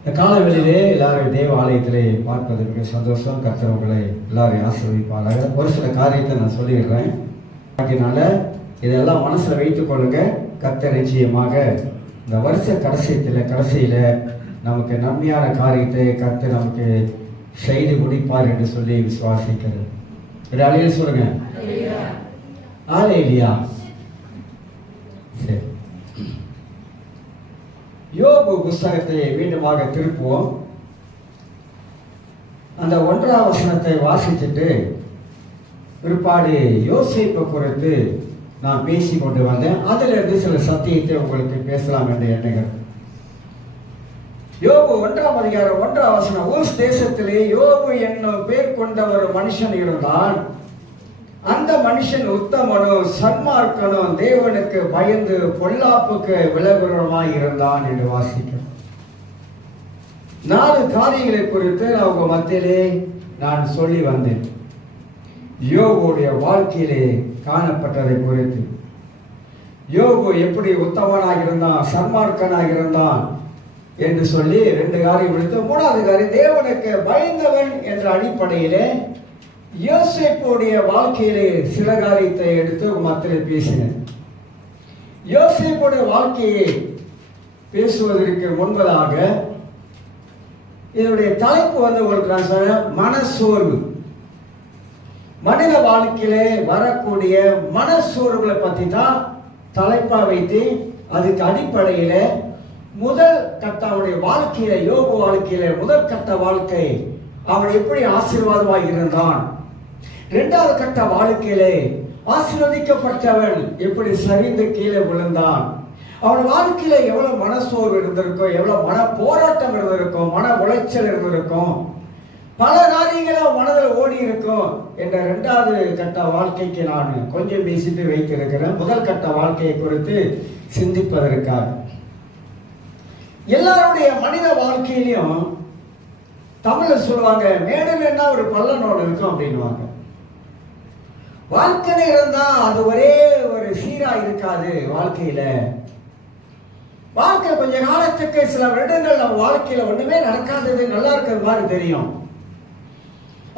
இந்த காலவெளியிலே எல்லாரும் தேவ ஆலயத்திலே பார்ப்பது மிக சந்தோஷம். கர்த்தர் உங்களை எல்லாரையும் ஆசீர்வதிப்பாராக. ஒரு சில காரியத்தை நான் சொல்லிடுறேன். அதனால இதெல்லாம் மனசில் வைத்துக் கொள்ளுங்க. கர்த்தர் நிச்சயமாக இந்த வருஷ கடைசியில் நமக்கு நன்மையான காரியத்தை கர்த்தர் நமக்கு செய்து முடிப்பார் என்று சொல்லி விசுவாசிக்கிறது. அலையில சொல்லுங்க. அல்லேலூயா. சரி, யோபு புஸ்தகத்தை மீண்டுமாக திருப்புவோம். அந்த 1ஆம் வசனத்தை வாசிச்சுட்டு பிற்பாடு யோசேப்பை குறித்து நான் பேசி கொண்டு வந்தேன். அதிலிருந்து சில சத்தியத்தை உங்களுக்கு பேசலாம் என்று எண்ணுகிறேன். யோபு 1ஆம் அதிகாரம் 1ஆம் வசனம். ஊஸ் தேசத்திலே யோபு என்னும் பேர் கொண்ட ஒரு மனுஷன் இருந்தான். அந்த மனுஷன் உத்தமனும் சன்மார்க்கனும் தேவனுக்கு பயந்து பொல்லாப்புக்கு விலகுறமாய் இருந்தான் என்று வாசிக்கிறோம். 4 காரியங்களை குறித்து அவங்க மத்தியிலே நான் சொல்லி வந்தேன். யோபுடைய வாழ்க்கையிலே காணப்பட்டதை குறித்து, யோபு எப்படி உத்தமனாக இருந்தான், சன்மார்க்கனாக இருந்தான் என்று சொல்லி 2 காரியம் எடுத்து, 3வது காரியம் தேவனுக்கு பயந்தவன் என்ற அடிப்படையிலே யோசேப்புடைய வாழ்க்கையிலே சில காரியத்தை எடுத்து மத்தியில் பேசினேன். யோசேப்புடைய வாழ்க்கையை பேசுவதற்கு முன்பதாக இதனுடைய தலைப்பு உங்களுக்கு நான் சொன்ன மனசோர்வு. மனித வாழ்க்கையிலே வரக்கூடிய மனசோர்வுகளை பற்றி தான் தலைப்பா வைத்து, அதுக்கு அடிப்படையில முதல் கட்ட அவனுடைய வாழ்க்கையில, யோபு வாழ்க்கையில முதல் கட்ட வாழ்க்கை அவன் எப்படி ஆசீர்வாதமாக இருந்தான், 2வது கட்ட வாழ்க்கையிலே ஆசீர்வதிக்கப்பட்டவன் எப்படி சரிந்து கீழே விழுந்தான், அவன் வாழ்க்கையில எவ்வளவு மனசோர்வு இருந்திருக்கும், எவ்வளவு மன போராட்டம் இருந்திருக்கும், மன உளைச்சல் இருந்திருக்கும், பல காரியங்களும் மனதில் ஓடி இருக்கும் என்ற 2வது கட்ட வாழ்க்கைக்கு நான் கொஞ்சம் பேசிட்டு வைத்திருக்கிறேன். முதல் கட்ட வாழ்க்கையை குறித்து சிந்திப்பதற்காக. எல்லாருடைய மனித வாழ்க்கையிலையும் தமிழ்ல சொல்லுவாங்க, மேடுன்னா ஒரு பள்ளனோடு இருக்கும் அப்படின்வாங்க. வாழ்க்கை இருந்தா அது ஒரே ஒரு சீரா இருக்காது. வாழ்க்கையில வாழ்க்கை கொஞ்ச காலத்துக்கு சில வருடங்கள் நம்ம வாழ்க்கையில ஒண்ணுமே நடக்காதது, நல்லா இருக்கிறது மாதிரி தெரியும்.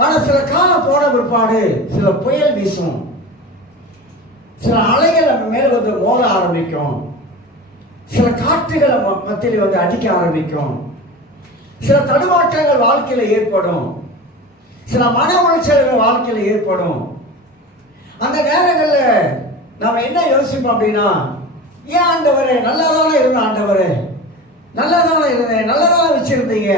ஆனா சில காலம் போன பிற்பாடு சில புயல் வீசும், சில அலைகள் நம்ம மேல வந்து மோத ஆரம்பிக்கும், சில காற்றுகள் மத்தியில் வந்து அடிக்க ஆரம்பிக்கும், சில தடுமாற்றங்கள் வாழ்க்கையில ஏற்படும், சில மன உளைச்சல்கள் வாழ்க்கையில ஏற்படும். அந்த நேரங்கள்ல நாம என்ன யோசிப்போம் அப்படின்னா, ஏன் ஆண்டவரே நல்லாதானே இருந்த, ஆண்டவரே நல்லாதானே இருந்தேன், நல்லாதானே வச்சிருந்தீங்க,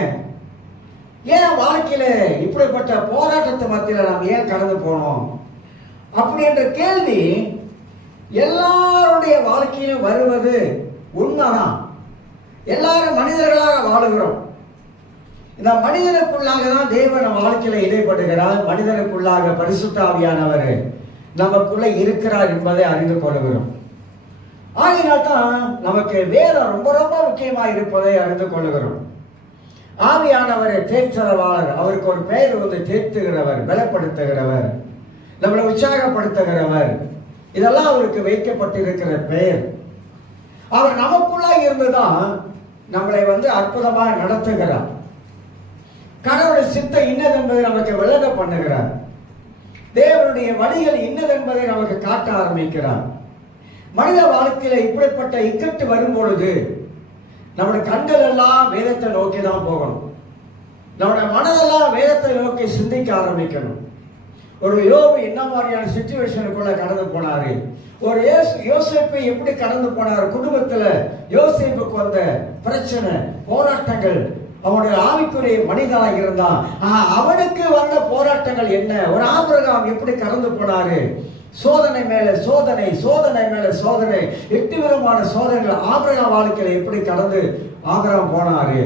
ஏன் வாழ்க்கையில இப்படிப்பட்ட போராட்டத்தை மத்தியில நாம் ஏன் கடந்து போனோம் அப்படி என்ற கேள்வி எல்லாருடைய வாழ்க்கையிலும் வருவது உண்மைதான். எல்லாரும் மனிதர்களாக வாழுகிறோம். இந்த மனிதனுக்குள்ளாக தான் தேவன் வாழ்க்கையில இடைப்படுகிறார். மனிதனுக்குள்ளாக பரிசுத்த ஆவியானவர் நமக்குள்ள இருக்கிறார் என்பதை அறிந்து கொள்கிறோம். ஆகினால்தான் நமக்கு வேதம் ரொம்ப ரொம்ப முக்கியமாக இருப்பதை அறிந்து கொள்கிறோம். ஆவியானவர் தேற்றரவாளர், அவருக்கு ஒரு பெயர் வந்து தேற்றுகிறவர், பலப்படுத்துகிறவர், நம்மளை உற்சாகப்படுத்துகிறவர், இதெல்லாம் அவருக்கு வைக்கப்பட்டிருக்கிற பெயர். அவர் நமக்குள்ள இருந்துதான் நம்மளை வந்து அற்புதமாக நடத்துகிறார். கடவுளுடைய சித்தம் இன்னதென்பதை நமக்கு விளங்க பண்ணுகிறார். தேவனுடைய வழிகள் இன்னதென்பதை நமக்கு காட்ட ஆரம்பிக்கிறார். மனித வாழ்க்கையில இப்படிப்பட்ட இக்கட்டு வரும்பொழுது நம்முடைய கண்கள் எல்லாம் வேதத்தை நோக்கி தான் போகணும். நம்முடைய மனதெல்லாம் வேதத்தை நோக்கி சிந்திக்க ஆரம்பிக்கணும். ஒரு யோபு என்ன மாதிரியான சிச்சுவேஷனுக்குள்ள கடந்து போனாரு, ஒரு யோசேப்பு எப்படி கடந்து போனார், குடும்பத்துல யோசேப்புக்கு வந்த பிரச்சனை போராட்டங்கள், அவனுடைய ஆவிக்குரிய மனிதனாக இருந்தான், அவனுக்கு வந்த போராட்டங்கள் என்ன, ஒரு ஆபிரகாம் எப்படி கடந்து போனாரு, சோதனை மேல சோதனை, சோதனை மேல சோதனை, 8 விதமான சோதனைகள் ஆபிரகாம் வாழ்க்கையில எப்படி கடந்து ஆபிரகாம் போனாரு.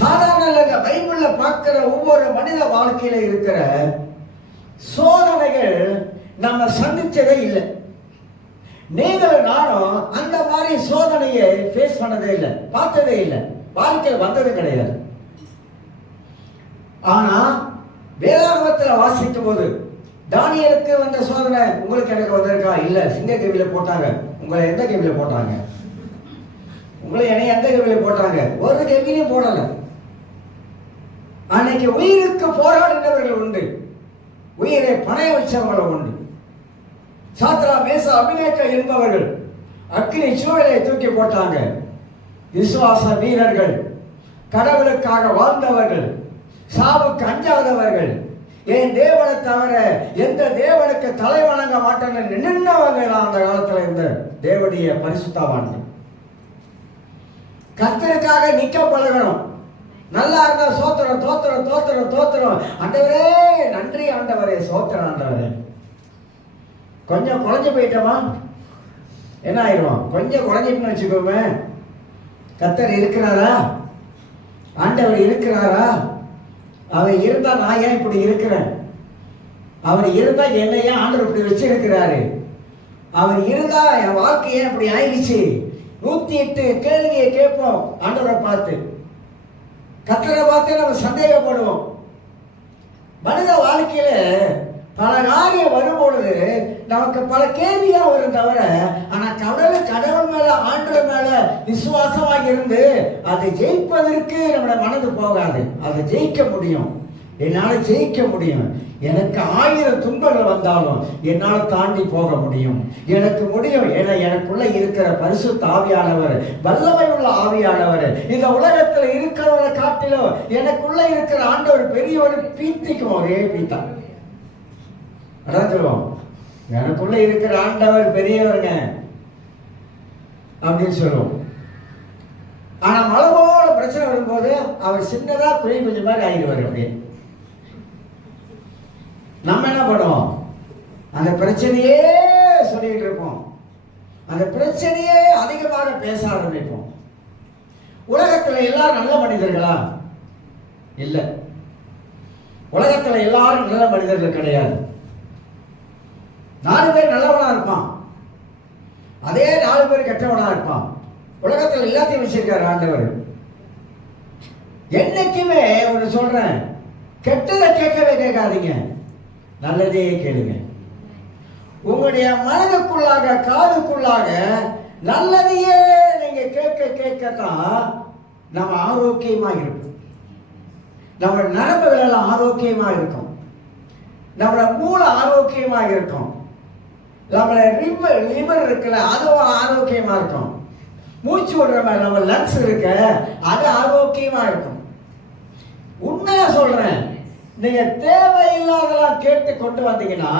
சாதாரண பைபிள்ல பார்க்கிற ஒவ்வொரு மனித வாழ்க்கையில இருக்கிற சோதனைகள் நம்ம சந்திச்சதே இல்லை. நீங்களும் நானும் அந்த மாதிரி சோதனையை ஃபேஸ் பண்ணதே இல்லை, பார்த்ததே இல்லை, வாழ்க்கையில் வந்தது கிடையாது. ஆனா வேதாகமத்தில் வாசிக்கும் போது தானியேலுக்கு வந்த சோதனை உங்களுக்கு எனக்கு வந்திருக்கா? இல்ல. சிங்க கேவில போட்டாங்க. உங்களை எந்த கேவில போட்டாங்க? உங்களை என்னை எந்த கவியில போட்டாங்க? ஒரு கவியிலையும் போடல. அன்னைக்கு உயிருக்கு போராடினவர்கள் உண்டு, உயிரை பணைய வச்சவங்களும் உண்டு. சாத்ரா மேசா அபிநேக்கா என்பவர்கள் அக்கினி சூழலை தூக்கி போட்டாங்க. விசுவாச வீரர்கள், கடவுளுக்காக வாழ்ந்தவர்கள், சாவுக்கு அஞ்சாதவர்கள், என் தேவனை தவிர எந்த தேவனுக்கு தலை வணங்க மாட்டேன்னு நின்றவங்க அந்த காலத்துல இருந்த தேவனுடைய பரிசுத்தவான்கள். கர்த்தருக்காக நிக்க பழகணும். நல்லா இருந்தா சோத்திரம் தோத்திரம் தோத்திரம் தோத்திரம், ஆண்டவரே நன்றி ஆண்டவரே, சோத்திரம் ஆண்டவரே. கொஞ்சம் குறைஞ்சு போயிட்டோமா என்ன ஆயிடுவோம்? கொஞ்சம் குறைஞ்சிட்டுன்னு வச்சுக்கோமே, கர்த்தர் இருக்கிறாரா, ஆண்டவர் இருக்கிறாரா, அவர் இருந்தா நான் ஏன் இப்படி இருக்கிறேன், அவர் இருந்தா என்னையா ஆண்டவர் இப்படி வச்சிருக்கிறாரு, அவர் இருந்தா என் வாழ்க்கை ஏன் இப்படி ஆயிடுச்சு, 108 கேள்வியை கேட்போம் ஆண்டவரை பார்த்து. கர்த்தரை பார்த்து நம்ம சந்தேகப்படுவோம். மனித வாழ்க்கையில பல காரியம் வரும்பொழுது நமக்கு பல கேள்வியா வரும் தவிர, ஆனா கடவுள் மேல ஆண்டவர் மேல விசுவாசமாக இருந்து அதை ஜெயிப்பதற்கு நம்மளோட மனது போகாது. அதை ஜெயிக்க முடியும், என்னால ஜெயிக்க முடியும். எனக்கு 1000 துன்பங்கள் வந்தாலும் என்னால தாண்டி போக முடியும், எனக்கு முடியும். ஏன்னா எனக்குள்ள இருக்கிற பரிசுத்த ஆவியானவர், வல்லமை உள்ள ஆவியானவர். இந்த உலகத்துல இருக்கிறவரை காட்டிலும் எனக்குள்ள இருக்கிற ஆண்டவர் பெரியவர். பீத்திக்கும் ஒரே பீத்தா அதான் சொல்லுவோம், எனக்குள்ள இருக்கிற ஆண்டவர் பெரியவருங்க அப்படின்னு சொல்லுவோம். ஆனா மழை போல பிரச்சனை வரும்போது அவர் சின்னதா குறை கொஞ்சம் மாதிரி ஆகிடுவார். அப்படியே நம்ம என்ன பண்ணுவோம்? அந்த பிரச்சனையே சொல்லிட்டு இருப்போம், அந்த பிரச்சனையே அதிகமாக பேச ஆரம்பிப்போம். உலகத்துல எல்லாரும் நல்ல மனிதர்களா? இல்ல, உலகத்துல எல்லாரும் நல்ல மனிதர்கள் கிடையாது. 4 பேர் நல்லவனா இருப்பான், அதே 4 பேர் கெட்டவனா இருப்பான். உலகத்துல எல்லாத்தையும் வச்சிருக்காரு ஆண்டவர். என்னைக்குமே ஒன்று சொல்றேன், கெட்டதை கேட்கவே கேட்காதீங்க, நல்லதே கேளுங்க. உங்களுடைய மனதுக்குள்ளாக காதுக்குள்ளாக நல்லதையே நீங்க கேட்க கேட்கத்தான் நம்ம ஆரோக்கியமா இருக்கும். நம்ம நரம்புகள் எல்லாம் ஆரோக்கியமா இருக்கும், நம்மளோட மூளை ஆரோக்கியமா இருக்கும், நம்மளோட லிவர் இருக்குல்ல அதுவும் ஆரோக்கியமா இருக்கும், மூச்சு விடுற மாதிரி நம்ம லங்ஸ் இருக்க அது ஆரோக்கியமா இருக்கும். உண்மையா சொல்றேன், நீங்க தேவையில்லாதெல்லாம் கேட்டு கொண்டு வந்தீங்கன்னா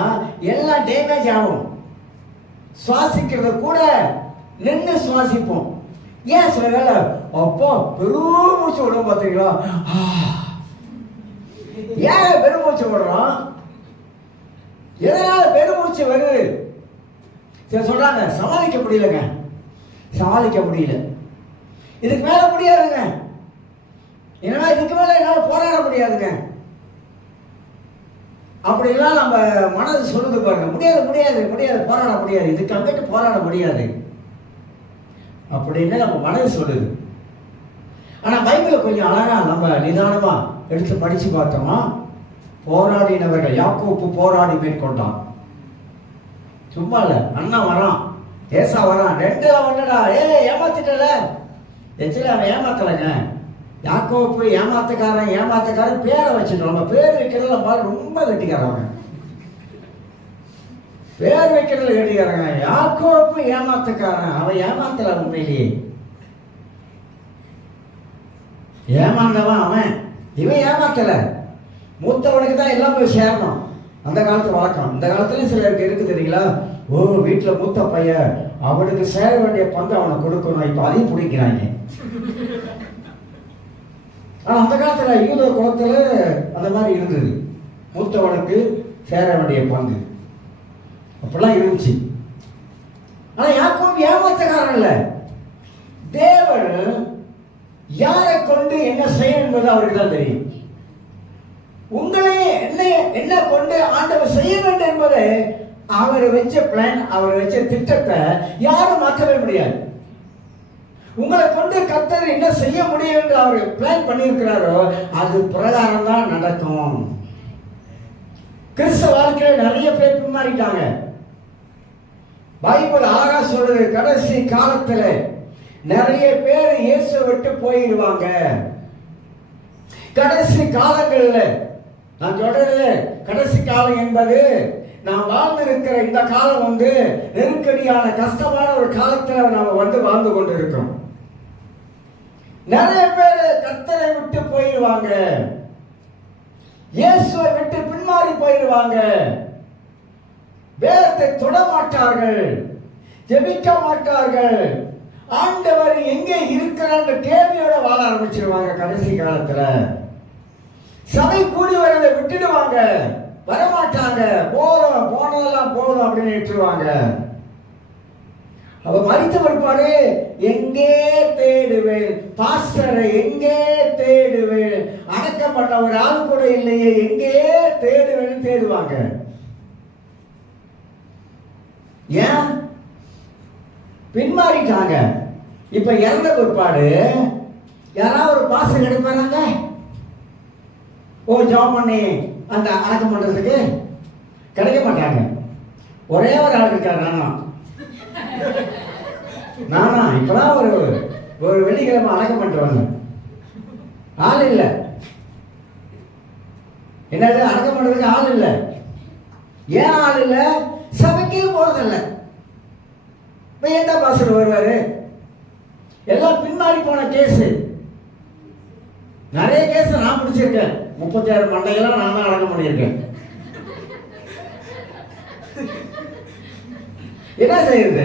எல்லாம் டேமேஜ் ஆகும். சுவாசிக்கிறது கூட நின்று சுவாசிப்போம். ஏன் சில வேலை அப்போ பெரும் மூச்சு விடுவோம் பார்த்தீங்களா? ஏன் பெருமூச்சு விடுறோம்? எதனால பெருமூச்சு வருது? சொல்றாங்க சமாளிக்க முடியலங்க, சமாளிக்க முடியல, இதுக்கு மேல முடியாதுங்க, ஏன்னா இதுக்கு மேல என்னால போராட முடியாதுங்க அப்படிலாம் நம்ம மனது சொல்லுது பாருங்க. முடியாது முடியாது முடியாது, போராட முடியாது, இதுக்கு அங்கிட்டு போராட முடியாது அப்படின்னு நம்ம மனது சொல்லுது. ஆனா பைபிள கொஞ்சம் அழகா நம்ம நிதானமா எடுத்து படிச்சு பார்த்தோமா, போராடினவர்கள் யாக்கோப்பு போராடி மேற்கொண்டான். சும்மா இல்ல, அண்ணா வரான், ஏசா வரான், 2 ஒண்ணுடா, ஏமாத்திட்டல. ஆக்சுவலி அவன் ஏமாத்தலைங்க, யாக்கோப்பு ஏமாத்துக்காரன் பேரை வச்சுட்டோம். நம்ம பேர் வைக்கிறதுல பாரு ரொம்ப கட்டிக்காரங்க, பேர் வைக்கிறதுல கட்டிக்காரங்க. யாக்கோப்பு ஏமாத்துக்காரன், அவன் ஏமாத்தல, உண்மையிலேயே ஏமாந்தவன் அவன், இவன் ஏமாத்தல. மூத்தவனுக்கு தான் எல்லாம் போய் சேரணும், அந்த காலத்து வழக்கம். இந்த காலத்துலயும் சிலருக்கு இருக்கு தெரியுங்களா? ஓ வீட்டுல மூத்த பையன், அவனுக்கு சேர வேண்டிய பங்கு அவனை கொடுக்கணும், இப்ப அதையும் பிடிக்கிறாங்க. ஆனா அந்த காலத்துல யூத குலத்துல அந்த மாதிரி இருந்தது, மூத்தவனுக்கு சேர வேண்டிய பங்கு அப்படிலாம் இருந்துச்சு. ஆனா யாக்கோபு ஏமாத்தக்காரன் இல்ல, தேவன் யாரை கொண்டு என்ன செய்யும் என்பது அவருக்கு தான் தெரியும். உங்களே என்ன கொண்டு ஆண்டவர் செய்ய வேண்டும் என்பது அவர் வச்ச பிளான், அவர் வச்ச திட்டத்தை யாரும் மாற்றவே முடியாது. உங்களை கொண்டு கர்த்தர் என்ன செய்ய முடியும் என்று அவர் பிளான் பண்ணியிருக்கிறாரோ அது பிரகாரம் தான் நடக்கும். கிறிஸ்தவ வாழ்க்கையில நிறைய பேர் பின்மாறிட்டாங்க. பைபிள் அழகா சொல்றது, கடைசி காலத்துல நிறைய பேர் இயேசு விட்டு போயிடுவாங்க. கடைசி காலங்கள்ல நான் சொல்றது, கடைசி காலம் என்பது நாம் வாழ்ந்திருக்கிற இந்த காலம் நெருக்கடியான கஷ்டமான ஒரு காலத்துல நாம வாழ்ந்து கொண்டிருக்கிறோம். நிறைய பேர் கர்த்தரை விட்டு போயிடுவாங்க, இயேசுவை விட்டு பின்மாறி போயிடுவாங்க, வேதத்தை தொட மாட்டார்கள், ஜெபிக்க மாட்டார்கள், ஆண்டவர் எங்கே இருக்கிறார் கேள்வியோட வாழ ஆரம்பிச்சிருவாங்க. கடைசி காலத்துல சபை கூடி வரதை விட்டுடுவாங்க, வரமாட்டாங்க, போனதெல்லாம் போதும் அப்படின்னு விட்டுருவாங்க. அவ மரித்த பிற்பாடு எங்கே தேடுவேன் பாஸ்டரை, எங்கே தேடுவேன், அடக்கம் பண்ண ஒரு ஆள் கூட இல்லையே, எங்கே தேடுவேன்னு தேடுவாங்க. ஏன் பின்மாறிட்டாங்க. இப்ப இறந்த பிற்பாடு யாராவது ஒரு பாஸ்டர் கிடைப்பாங்க, ஜாப் பண்ணி அந்த அடக்கம் பண்றதுக்கு கிடைக்க மாட்டாங்க. ஒரே ஒரு ஆள் இருக்காரு, நானா இப்பதான் ஒரு வெள்ளிக்கிழமை அடக்கம் பண்ணிட்டு ஆள் இல்லை. என்னது அடக்கம் பண்றதுக்கு ஆள் இல்லை. ஏன் ஆள் இல்லை? சபைக்கே போறதில்லை. இப்ப எந்த பாஸ்டர் வருவாரு? எல்லாம் பின்மாறி போன கேஸ். நிறைய கேஸ் நான் பிடிச்சிருக்கேன். 36 மண்டையெல்லாம் நான் தான் அடக்கம் பண்ணியிருக்கேன். என்ன செய்யுது?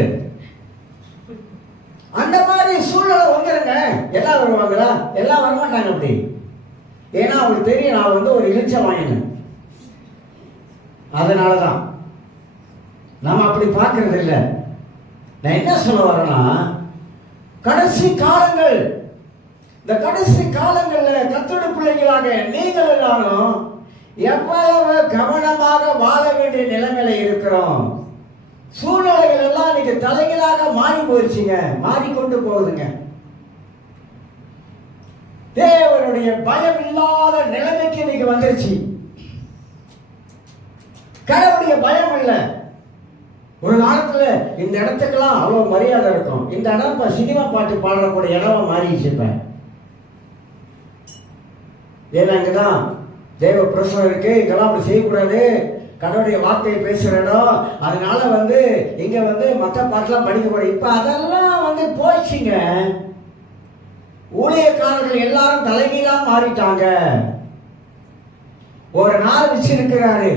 அந்த மாதிரி சூழ்நிலை வந்துருங்க. எல்லாம் வருவாங்களா? எல்லாம் வரமாட்டாங்க அப்படி. ஏன்னா அவங்களுக்கு தெரியும் நான் ஒரு இழிச்ச வாங்கினேன். அதனாலதான் நாம அப்படி பார்க்கறது இல்லை. நான் என்ன சொல்ல வரேன்னா, கடைசி காலங்கள், இந்த கடைசி காலங்கள்ல கர்த்தருடைய பிள்ளைகளாக நீங்கள் எல்லாரும் எவ்வளவு கவனமாக வாழ வேண்டிய நிலைமையில இருக்கிறோம். சூழ்நிலைகள் எல்லாம் இன்னைக்கு தலைகளாக மாறி போயிடுச்சுங்க, மாறிக்கொண்டு போகுதுங்க. தேவனுடைய பயம் இல்லாத நிலைமைக்கு இன்னைக்கு வந்துருச்சு. கடவுளுடைய பயம் இல்லை. ஒரு காலத்துல இந்த இடத்துக்கெல்லாம் அவ்வளவு மரியாதை இருக்கும். இந்த இடம் சினிமா பாட்டு பாடக்கூடிய இடமா மாறிடுச்சு. இப்ப ஏன்னா இங்கதான் தேவ பிரசவம் இருக்கு, இங்கெல்லாம் அப்படி செய்யக்கூடாது, கடவுளுடைய வார்த்தையை பேசுற இடம், அதனால இங்க மற்ற பாட்டெல்லாம் படிக்கக்கூடாது. இப்ப அதெல்லாம் போச்சுங்க. ஊழியக்காரர்கள் எல்லாரும் தலைகீழா மாறிட்டாங்க. ஒரு நாள் வச்சிருக்கிறாரு,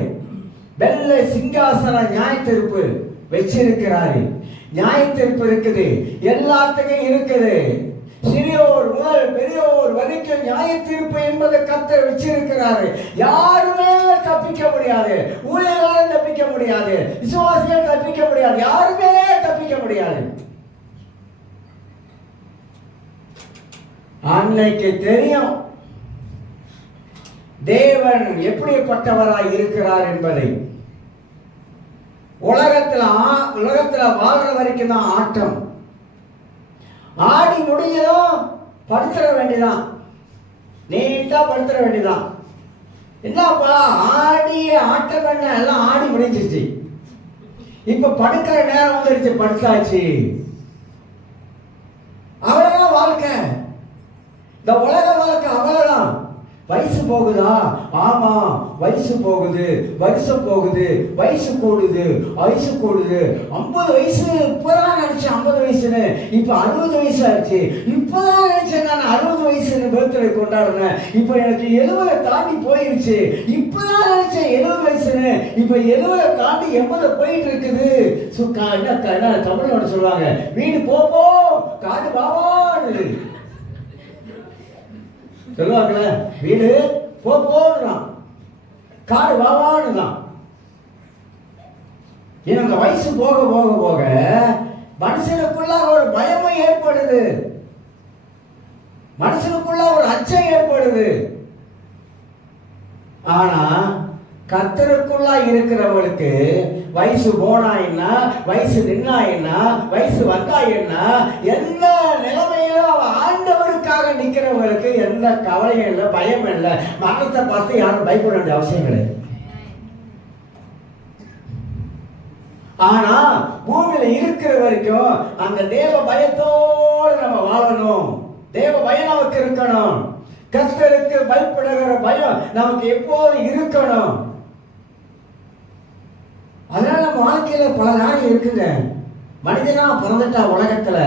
வெள்ளை சிங்காசன நியாய தீர்ப்பு வச்சிருக்கிறாரு. நியாய தீர்ப்பு இருக்குது, எல்லாத்துக்கும் இருக்குது. சிறியோர் முதல் பெரியோர் வரைக்கும் நியாய தீர்ப்பு என்பதை கர்த்தர் வச்சிருக்கிறாரு. யாருமே தப்பிக்க முடியாது. ஊழியர்கள் தப்பிக்க முடியாது, விசுவாசிகள் தப்பிக்க முடியாது, யாருமே தப்பிக்க முடியாது. அன்னைக்கு தெரியும் தேவன் எப்படிப்பட்டவராய் இருக்கிறார் என்பதை. உலகத்துல வாழ்ற வரைக்கும் தான் ஆட்டம். ஆடி முடிஞ்சதும் படுத்துற வேண்டியதான், நீட்டா படுத்துற வேண்டியதான். என்னப்பா ஆடிய ஆட்டம் என்ன, எல்லாம் ஆடி முடிஞ்சிருச்சு. இப்ப படுக்கிற நேரம் வந்துடுச்சு, படுத்தாச்சு. அவ்வளவுதான் வாழ்க்கை. இந்த உலக வாழ்க்கை அவ்வளவுதான். வயசு போகுதா? ஆமா, வயசு போகுது, வருஷம் போகுது, வயசு கூடுது, வயசு கூடுது. 50 வயசு இப்பதான் நினைச்சேன் 50 வயசுன்னு, இப்ப 60 வயசு ஆயிடுச்சு. இப்பதான் நினைச்சேன் நான் 60 வயசுன்னு பர்த்டே கொண்டாடுறேன். இப்ப எனக்கு 70 தாண்டி போயிருச்சு. இப்பதான் நினைச்சேன் 70 வயசுன்னு, இப்ப 70 தாண்டி 80 போயிட்டு இருக்குது. என்ன தமிழோட சொல்லுவாங்க, வீடு போப்போ காடு பாவான்னு சொல்லுவாங்கல்ல, வீடு போறான், காடு வாவான்னு தான். இந்த வயசு போக போக போக மனுஷனுக்குள்ள ஒரு பயமும் ஏற்படுது, மனுஷனுக்குள்ள ஒரு அச்சம் ஏற்படுது. ஆனா கர்த்தருக்குள்ள இருக்கிறவங்களுக்கு வயசு போனா என்ன, வயசு நின்னா என்ன, வயசு வந்தா என்ன, எந்த நிலைமையிலும் அவன் ஆண்டவருக்காக நிக்கிறவங்களுக்கு எந்த கவலையும் இல்லை, பயம் இல்லை. மரணத்தை பார்த்து யாரும் பயப்பட வேண்டிய அவசியம் கிடையாது. ஆனா பூமியில இருக்கிற வரைக்கும் அந்த தேவ பயத்தோடு நம்ம வாழணும். தேவ பயம் நமக்கு இருக்கணும். கர்த்தருக்கு பயப்படுகிற பயம் நமக்கு எப்போதும் இருக்கணும். அதனால நம்ம வாழ்க்கையில பல காரியம் இருக்குங்க. மனிதனா பிறந்துட்டா உலகத்துல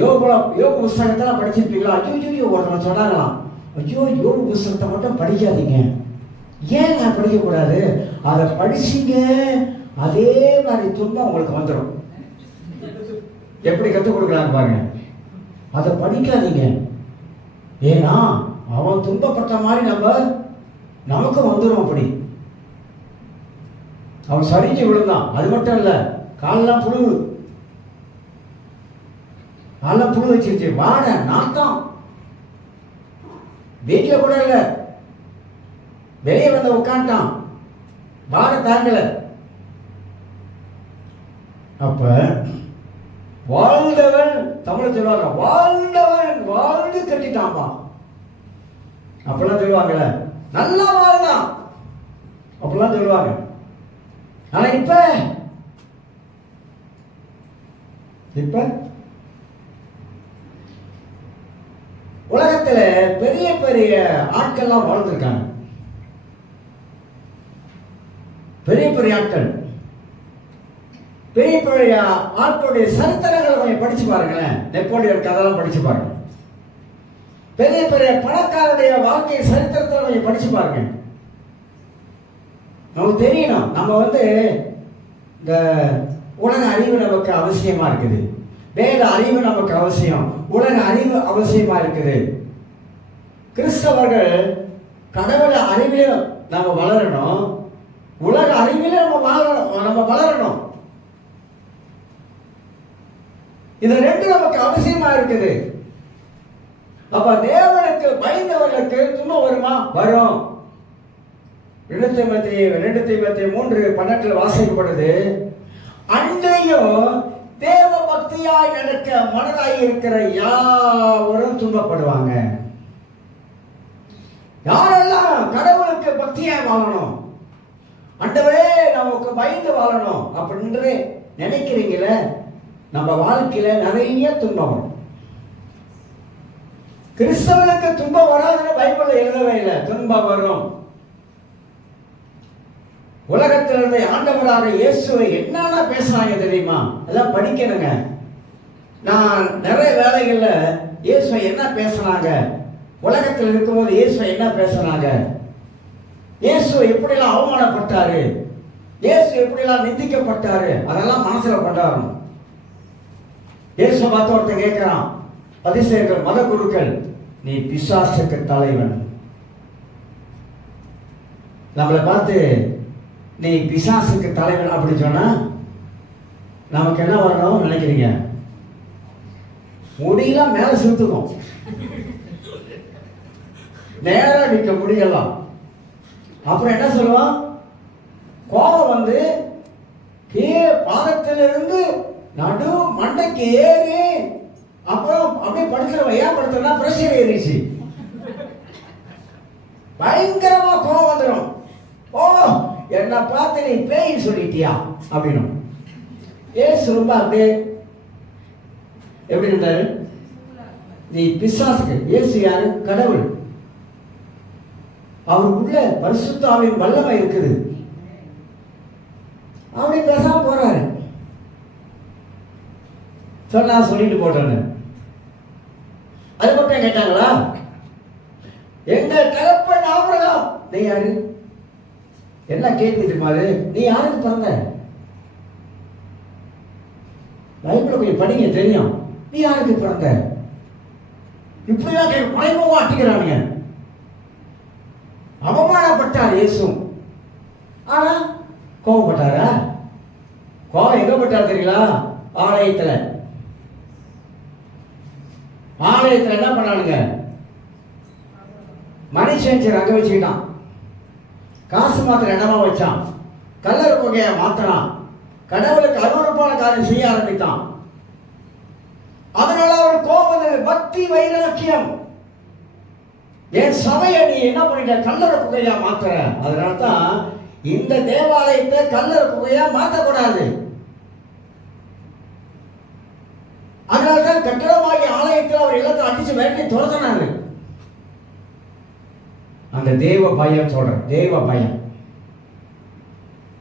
யோக புஸ்தகத்தெல்லாம் படிச்சிருப்பீங்களா? ஐயோ ஒருத்தர் சொன்னாங்களாம், ஐயோ யோக புஸ்தகத்தை மட்டும் படிக்காதீங்க. ஏன் நான் படிக்கக்கூடாது? அதை படிச்சீங்க அதே மாதிரி துன்பம் உங்களுக்கு வந்துடும். எப்படி கற்றுக் கொடுக்குறாங்க பாருங்க. அதை படிக்காதீங்க, ஏன்னா அவன் துன்பப்பட்ட மாதிரி நமக்கு வந்துடும். அப்படி அவன் சரிஞ்சு விழுந்தான். அது மட்டும் இல்ல, காலெல்லாம் புழு வச்சிருச்சு, வாட நாட்டம். வீட்டில் கூட இல்ல, வெளியே வந்து உட்காந்துட்டான், வாட தாங்கல. அப்ப வாழ்ந்தவன், தமிழ் சொல்லுவாங்க, வாழ்ந்தவன் வாழ்ந்து கட்டிட்டான்பா அப்படிலாம் சொல்லுவாங்கல்ல. நல்லா வாழ்ந்தான் அப்படிலாம் சொல்லுவாங்க. ஆனா இப்ப உலகத்துல பெரிய பெரிய ஆட்கள்லாம் வாழ்ந்திருக்காங்க. பெரிய பெரிய ஆட்கள், பெரிய பெரிய ஆட்களுடைய சரித்திரங்களை கொஞ்சம் படிச்சு பாருங்களேன். நெப்போலியன் கதையெல்லாம் படிச்சு பாருங்க. பெரிய பெரிய பணக்காரருடைய வாழ்க்கை சரித்திரத்தை கொஞ்சம் படிச்சு பாருங்க. நமக்கு தெரியணும், நம்ம இந்த உலக அறிவு நமக்கு அவசியமா இருக்குது. வேத அறிவு நமக்கு அவசியம், உலக அறிவு அவசியமா இருக்குது. கிறிஸ்தவர்கள் கடவுள அறிவிலும் நம்ம வளரணும், உலக அறிவிலும் நம்ம வளரணும். இது ரெண்டு நமக்கு அவசியமா இருக்குது. அப்ப தேவனுக்கு பயந்தவர்களுக்கு துன்பம் வருமா? வரும். 2 தீமோத்தேயு 3:12 வாசிக்கப்படுது, அன்னையும் தேவ பக்தியாய் நடக்க மனதாய் இருக்கிற யாவரும் துன்பப்படுவாங்க. யாரெல்லாம் கடவுளுக்கு பக்தியாய் வாழணும், ஆண்டவரே நமக்கு பயந்து வாழணும் அப்படின்னு நினைக்கிறீங்கள, நம்ம வாழ்க்கையில நிறைய துன்பம் வரும். கிறிஸ்தவனுக்கு துன்பம் வராதுன்னு பைபிள்ல எழுதவே இல்லை. துன்பம் வரும். உலகத்திலிருந்து ஆண்டவராக இயேசுவை என்னன்னா பேசுறாங்க தெரியுமா? எல்லாம் படிக்கணுங்க. நான் நிறைய வேலைகள்ல இயேசுவை என்ன பேசுறாங்க, உலகத்தில் இருக்கும்போது இயேசுவை என்ன பேசுறாங்க, இயேசு எப்படிலாம் அவமானப்பட்டாரு, இயேசு எப்படிலாம் நிந்திக்கப்பட்டாரு, அதெல்லாம் மனசுல கொண்டாடணும். இயேசு பார்த்து ஒருத்தன் கேட்கிறான், பரிசேயர்கள் மத குருக்கள், நீ பிசாசுக்கு தலைவன். நம்மளை பார்த்து நீ பிசாசுக்கு தலைவன் அப்படி சொன்னா நமக்கு என்ன வரணும் நினைக்கிறீங்க? முடியெல்லாம் மேல சுத்துக்கும், நேரம் நிற்க முடியலாம். அப்புறம் என்ன சொல்லுவான்? கோபம் பாதத்திலிருந்து நடு மண்டைக்கு ஏறி அப்புறம் அப்படியே படுக்கிறவன் ஏன் படுத்துறா? பிரஷர் ஏறிச்சு, பயங்கரமா கோபம் வந்துடும். ஓ, என்ன பார்த்து நீ பேய் சொல்லிட்டியா அப்படின்னு. ஏசு ரொம்ப அப்படியே எப்படி இருந்தாரு? நீ பிசாசுக்கு. ஏசு யாரு? கடவுள். அவருக்குள்ள பரிசுத்த ஆவியின் வல்லமை இருக்குது. அப்படி பேசாம போறாரு. சொன்னா சொல்லிட்டு போட்டோன்னு அது மட்டும் கேட்டாங்களா? எங்க தகப்பன் ஆபிரகாம். நீ யாரு? என்ன கேள்வி தெரியுமாரு? நீ யாருக்கு பிறந்த? பைபிளை போய் படிங்க, தெரியும். நீ யாருக்கு பிறந்த? இப்படிதான் மறைமுகமா அட்டிக்கிறானுங்க. அவமானப்பட்டார் இயேசு. ஆனா கோவப்பட்டாரா? கோவம் எங்க பட்டார் தெரியுங்களா? ஆலயத்துல என்ன பண்ணானுங்க? மணி சேஞ்சர் அங்க வச்சுக்கிட்டான், காசு மாத்திர இடமா வச்சான், கல்லர் கொகைய மாத்தினான், கடவுளுக்கு அருவருப்பான காரியம் செய்ய ஆரம்பித்தான். அதனால அவர் கோபம், பக்தி வைராக்கியம். என் சபையை நீ என்ன பண்ணிட்ட? கல்லற குகையா மாத்துற. அதனால்தான் இந்த தேவாலயத்தை கல்லறை குகையா மாற்றக்கூடாது. அதனால்தான் கட்டடமாகிய ஆலயத்தில் அவர் எல்லாத்தையும் அடிச்சு வேண்டி துரத்தினாரு. அந்த தேவ பயம் சொல்றேன், தேவ பயம்.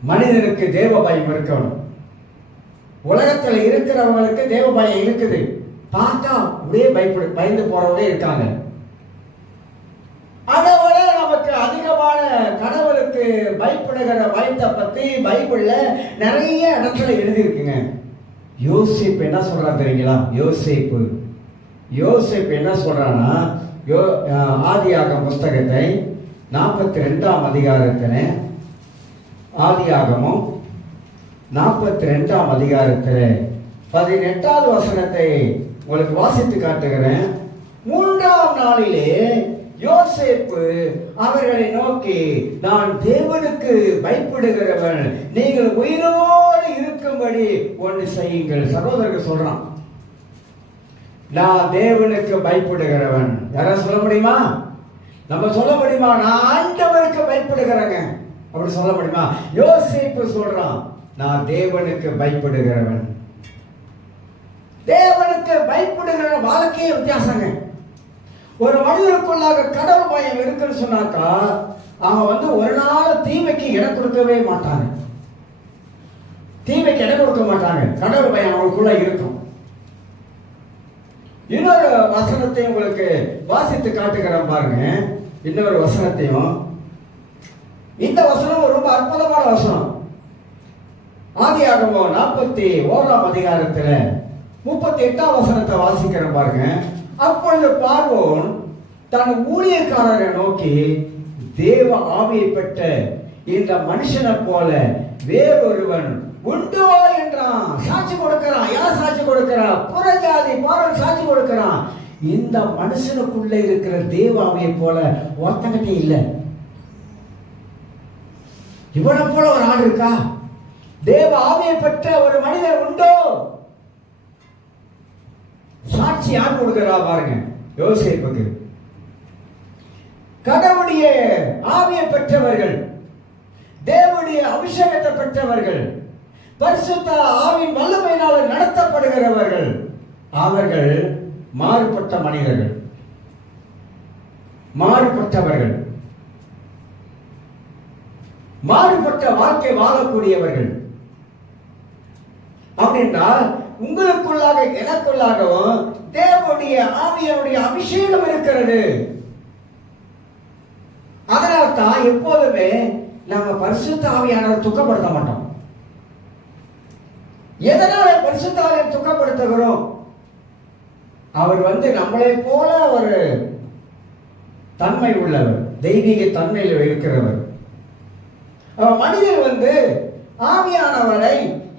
மனிதனுக்கு தேவ பயம் இருக்கணும். உலகத்துல இருக்கிறவங்களுக்கு தேவ பயம் இருக்குது. பார்த்தா அப்படியே பயந்து போறவங்க இருக்காங்க. அதை விட நமக்கு அதிகமான கடவுளுக்கு பயப்படுகிற பயத்தை பத்தி பைபிள்ல நிறைய இடத்துல எழுதியிருக்குங்க. யோசேப்பு என்ன சொல்றாரு தெரியுங்களா? யோசேப்பு என்ன சொல்றான்னா, ஆதியாகம புஸ்தகத்தை 42ஆம் அதிகாரத்தில், ஆதியாகமம் 42ஆம் அதிகாரத்தில் 18வது வசனத்தை உங்களுக்கு வாசித்து காட்டுகிறேன். 3ஆம் நாளிலே யோசேப்பு அவர்களை நோக்கி, நான் தேவனுக்கு பயப்படுகிறவன், நீங்கள் உயிரோடு இருக்கும்படி ஒன்று செய்யுங்கள். சகோதரர்கள் சொல்றான், நான் தேவனுக்கு பயப்படுகிறவன். யாராவது சொல்ல முடியுமா? நம்ம சொல்ல முடியுமா? நான் ஆண்டவருக்கு பயப்படுகிறேங்க அப்படி சொல்ல முடியுமா? யோசேப்பு சொல்றான், நான் தேவனுக்கு பயப்படுகிறவன். தேவனுக்கு பயப்படுகிற வாழ்க்கையே வித்தியாசங்க. ஒரு மனிதனுக்குள்ளாக கடவுள் பயம் இருக்குன்னு சொன்னாக்கா, அவன் ஒரு நாள் தீமைக்கு இடம் கொடுக்கவே மாட்டாங்க. தீமைக்கு இடம் கொடுக்க மாட்டாங்க. கடவுள் பயம் அவனுக்குள்ள இருக்கும். இன்னொரு வசனத்தையும் உங்களுக்கு வாசித்து காட்டுகிறேன் பாருங்க. இன்னொரு வசனத்தையும், இந்த வசனம் ரொம்ப அற்புதமான வசனம். ஆதியாகமம் 41ஆம் அதிகாரத்தில் 38ஆம் வசனத்தை வாசிக்கிறேன் பாருங்க. அப்பொழுது பார்வோன் தன் ஊழியக்காரரை நோக்கி, தேவ ஆவியை பெற்ற இந்த மனுஷனை போல வேறொருவன் உண்டோ என்றான். சாட்சி கொடுக்கிறான். யார் சாட்சி கொடுக்கிறா? புறஜாதி பார்வன் சாட்சி கொடுக்கிறான். இந்த மனுஷனுக்குள்ள இருக்கிற தேவ ஆவியை போல ஒருத்தங்கிட்ட இல்லை. இவனை போல ஒரு ஆள் இருக்கா? தேவ ஆவியை பெற்ற ஒரு மனிதர் உண்டோ? சாட்சி யார் கொடுக்கிறா பாருங்க. யோசேப்புக்கு கடவுளுடைய ஆவியை பெற்றவர்கள், தேவனுடைய அபிஷேகத்தை பெற்றவர்கள், பரிசுத்த ஆவியின் வல்லமையினால் நடத்தப்படுகிறவர்கள், அவர்கள் மாறுபட்ட மனிதர்கள், மாறுபட்டவர்கள், மாறுபட்ட வாழ்க்கை வாழக்கூடியவர்கள். அப்படின்றால் உங்களுக்குள்ளாக எனக்குள்ளாகவும் தேவனுடைய ஆவியனுடைய அபிஷேகம் இருக்கிறது. அதனால் தான் எப்போதுமே நாம பரிசுத்த ஆவியானவர் துக்கப்படுத்த மாட்டோம். எதனால பரிசுத்த ஆவியை துக்கப்படுத்துகிறோம்? அவர் நம்மளை போல ஒரு தன்மை உள்ளவர், தெய்வீக தன்மையில் இருக்கிறவர். மனிதர் ஆவியானவரை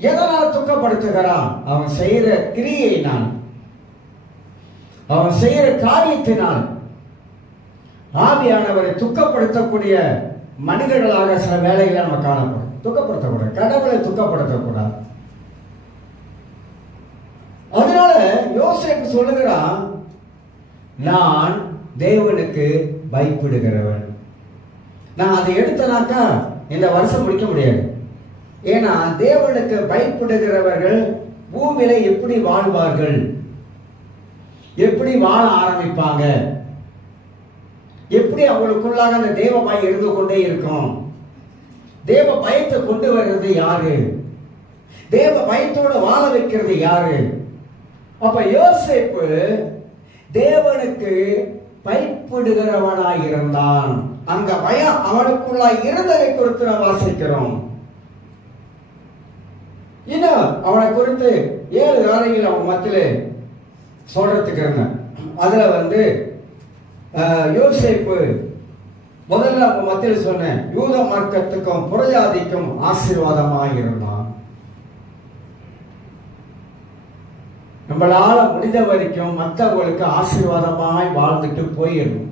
எதனால் துக்கப்படுத்துகிறான்? அவன் செய்கிற கிரியையினால், அவன் செய்கிற காரியத்தினால். ஆவியானவரை துக்கப்படுத்தக்கூடிய மனிதர்களாக சில வேலைகளை நம்ம காணப்படும். துக்கப்படுத்தக்கூடாது, கடவுளை துக்கப்படுத்தக்கூடாது. அதனால யோசேப்பு சொல்லுகிறான், நான் தேவனுக்கு பயப்படுகிறவன். நான் அதை எடுத்தனாக்கா இந்த வருஷம் முடிக்க முடியாது. ஏன்னா தேவனுக்கு பயப்படுகிறவர்கள் பூமியில எப்படி வாழ்வார்கள், எப்படி வாழ ஆரம்பிப்பாங்க, எப்படி அவங்களுக்குள்ளாக அந்த தேவ பயம் இருந்து கொண்டே இருக்கும். தேவ பயத்தை கொண்டு வர்றது யாரு? தேவ பயத்தோட வாழ வைக்கிறது யாரு? அப்ப யோசேப்பு தேவனுக்கு பயப்படுகிறவனாய் இருந்தான். அந்த பயம் அவனுக்குள்ளாய் இருந்ததை குறித்து நாம் வாசிக்கிறோம். இன்னும் அவனை குறித்து 7 காரியங்கள் அவன் மத்தியில் சொல்றதுக்கு இருந்தேன். அதுல யோசேப்பு முதல்ல அவங்க மத்தியில் சொன்னேன், யூத மார்க்கத்துக்கும் புறஜாதிக்கும் ஆசீர்வாதமாய் இருந்தான். நம்மளால முடிந்த வரைக்கும் மற்றவர்களுக்கு ஆசீர்வாதமாய் வாழ்ந்துட்டு போயிடணும்.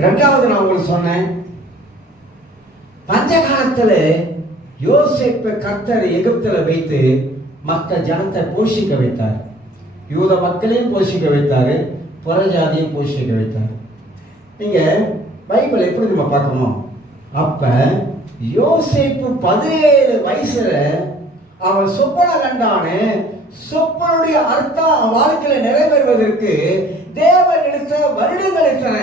இரண்டாவது நான் உங்களுக்கு சொன்னேன், பஞ்ச காலத்துல யோசேப்பை கர்த்தர் எகிப்துல வைத்து மற்ற ஜனத்தை போஷிக்க வைத்தார். யூத மக்களையும் போஷிக்க வைத்தாரு, புறஜாதியும் போஷிக்க வைத்தார். நீங்க பைபிள் எப்படி நம்ம பார்க்கணும்? அப்ப யோசேப்பு 17 வயசுல அவன் சொப்பனை கண்டானே, சொப்பனுடைய அர்த்தம் அவன் வாழ்க்கையில நிறைவேறுவதற்கு தேவன் எடுத்த வருடங்கள் எத்தனை?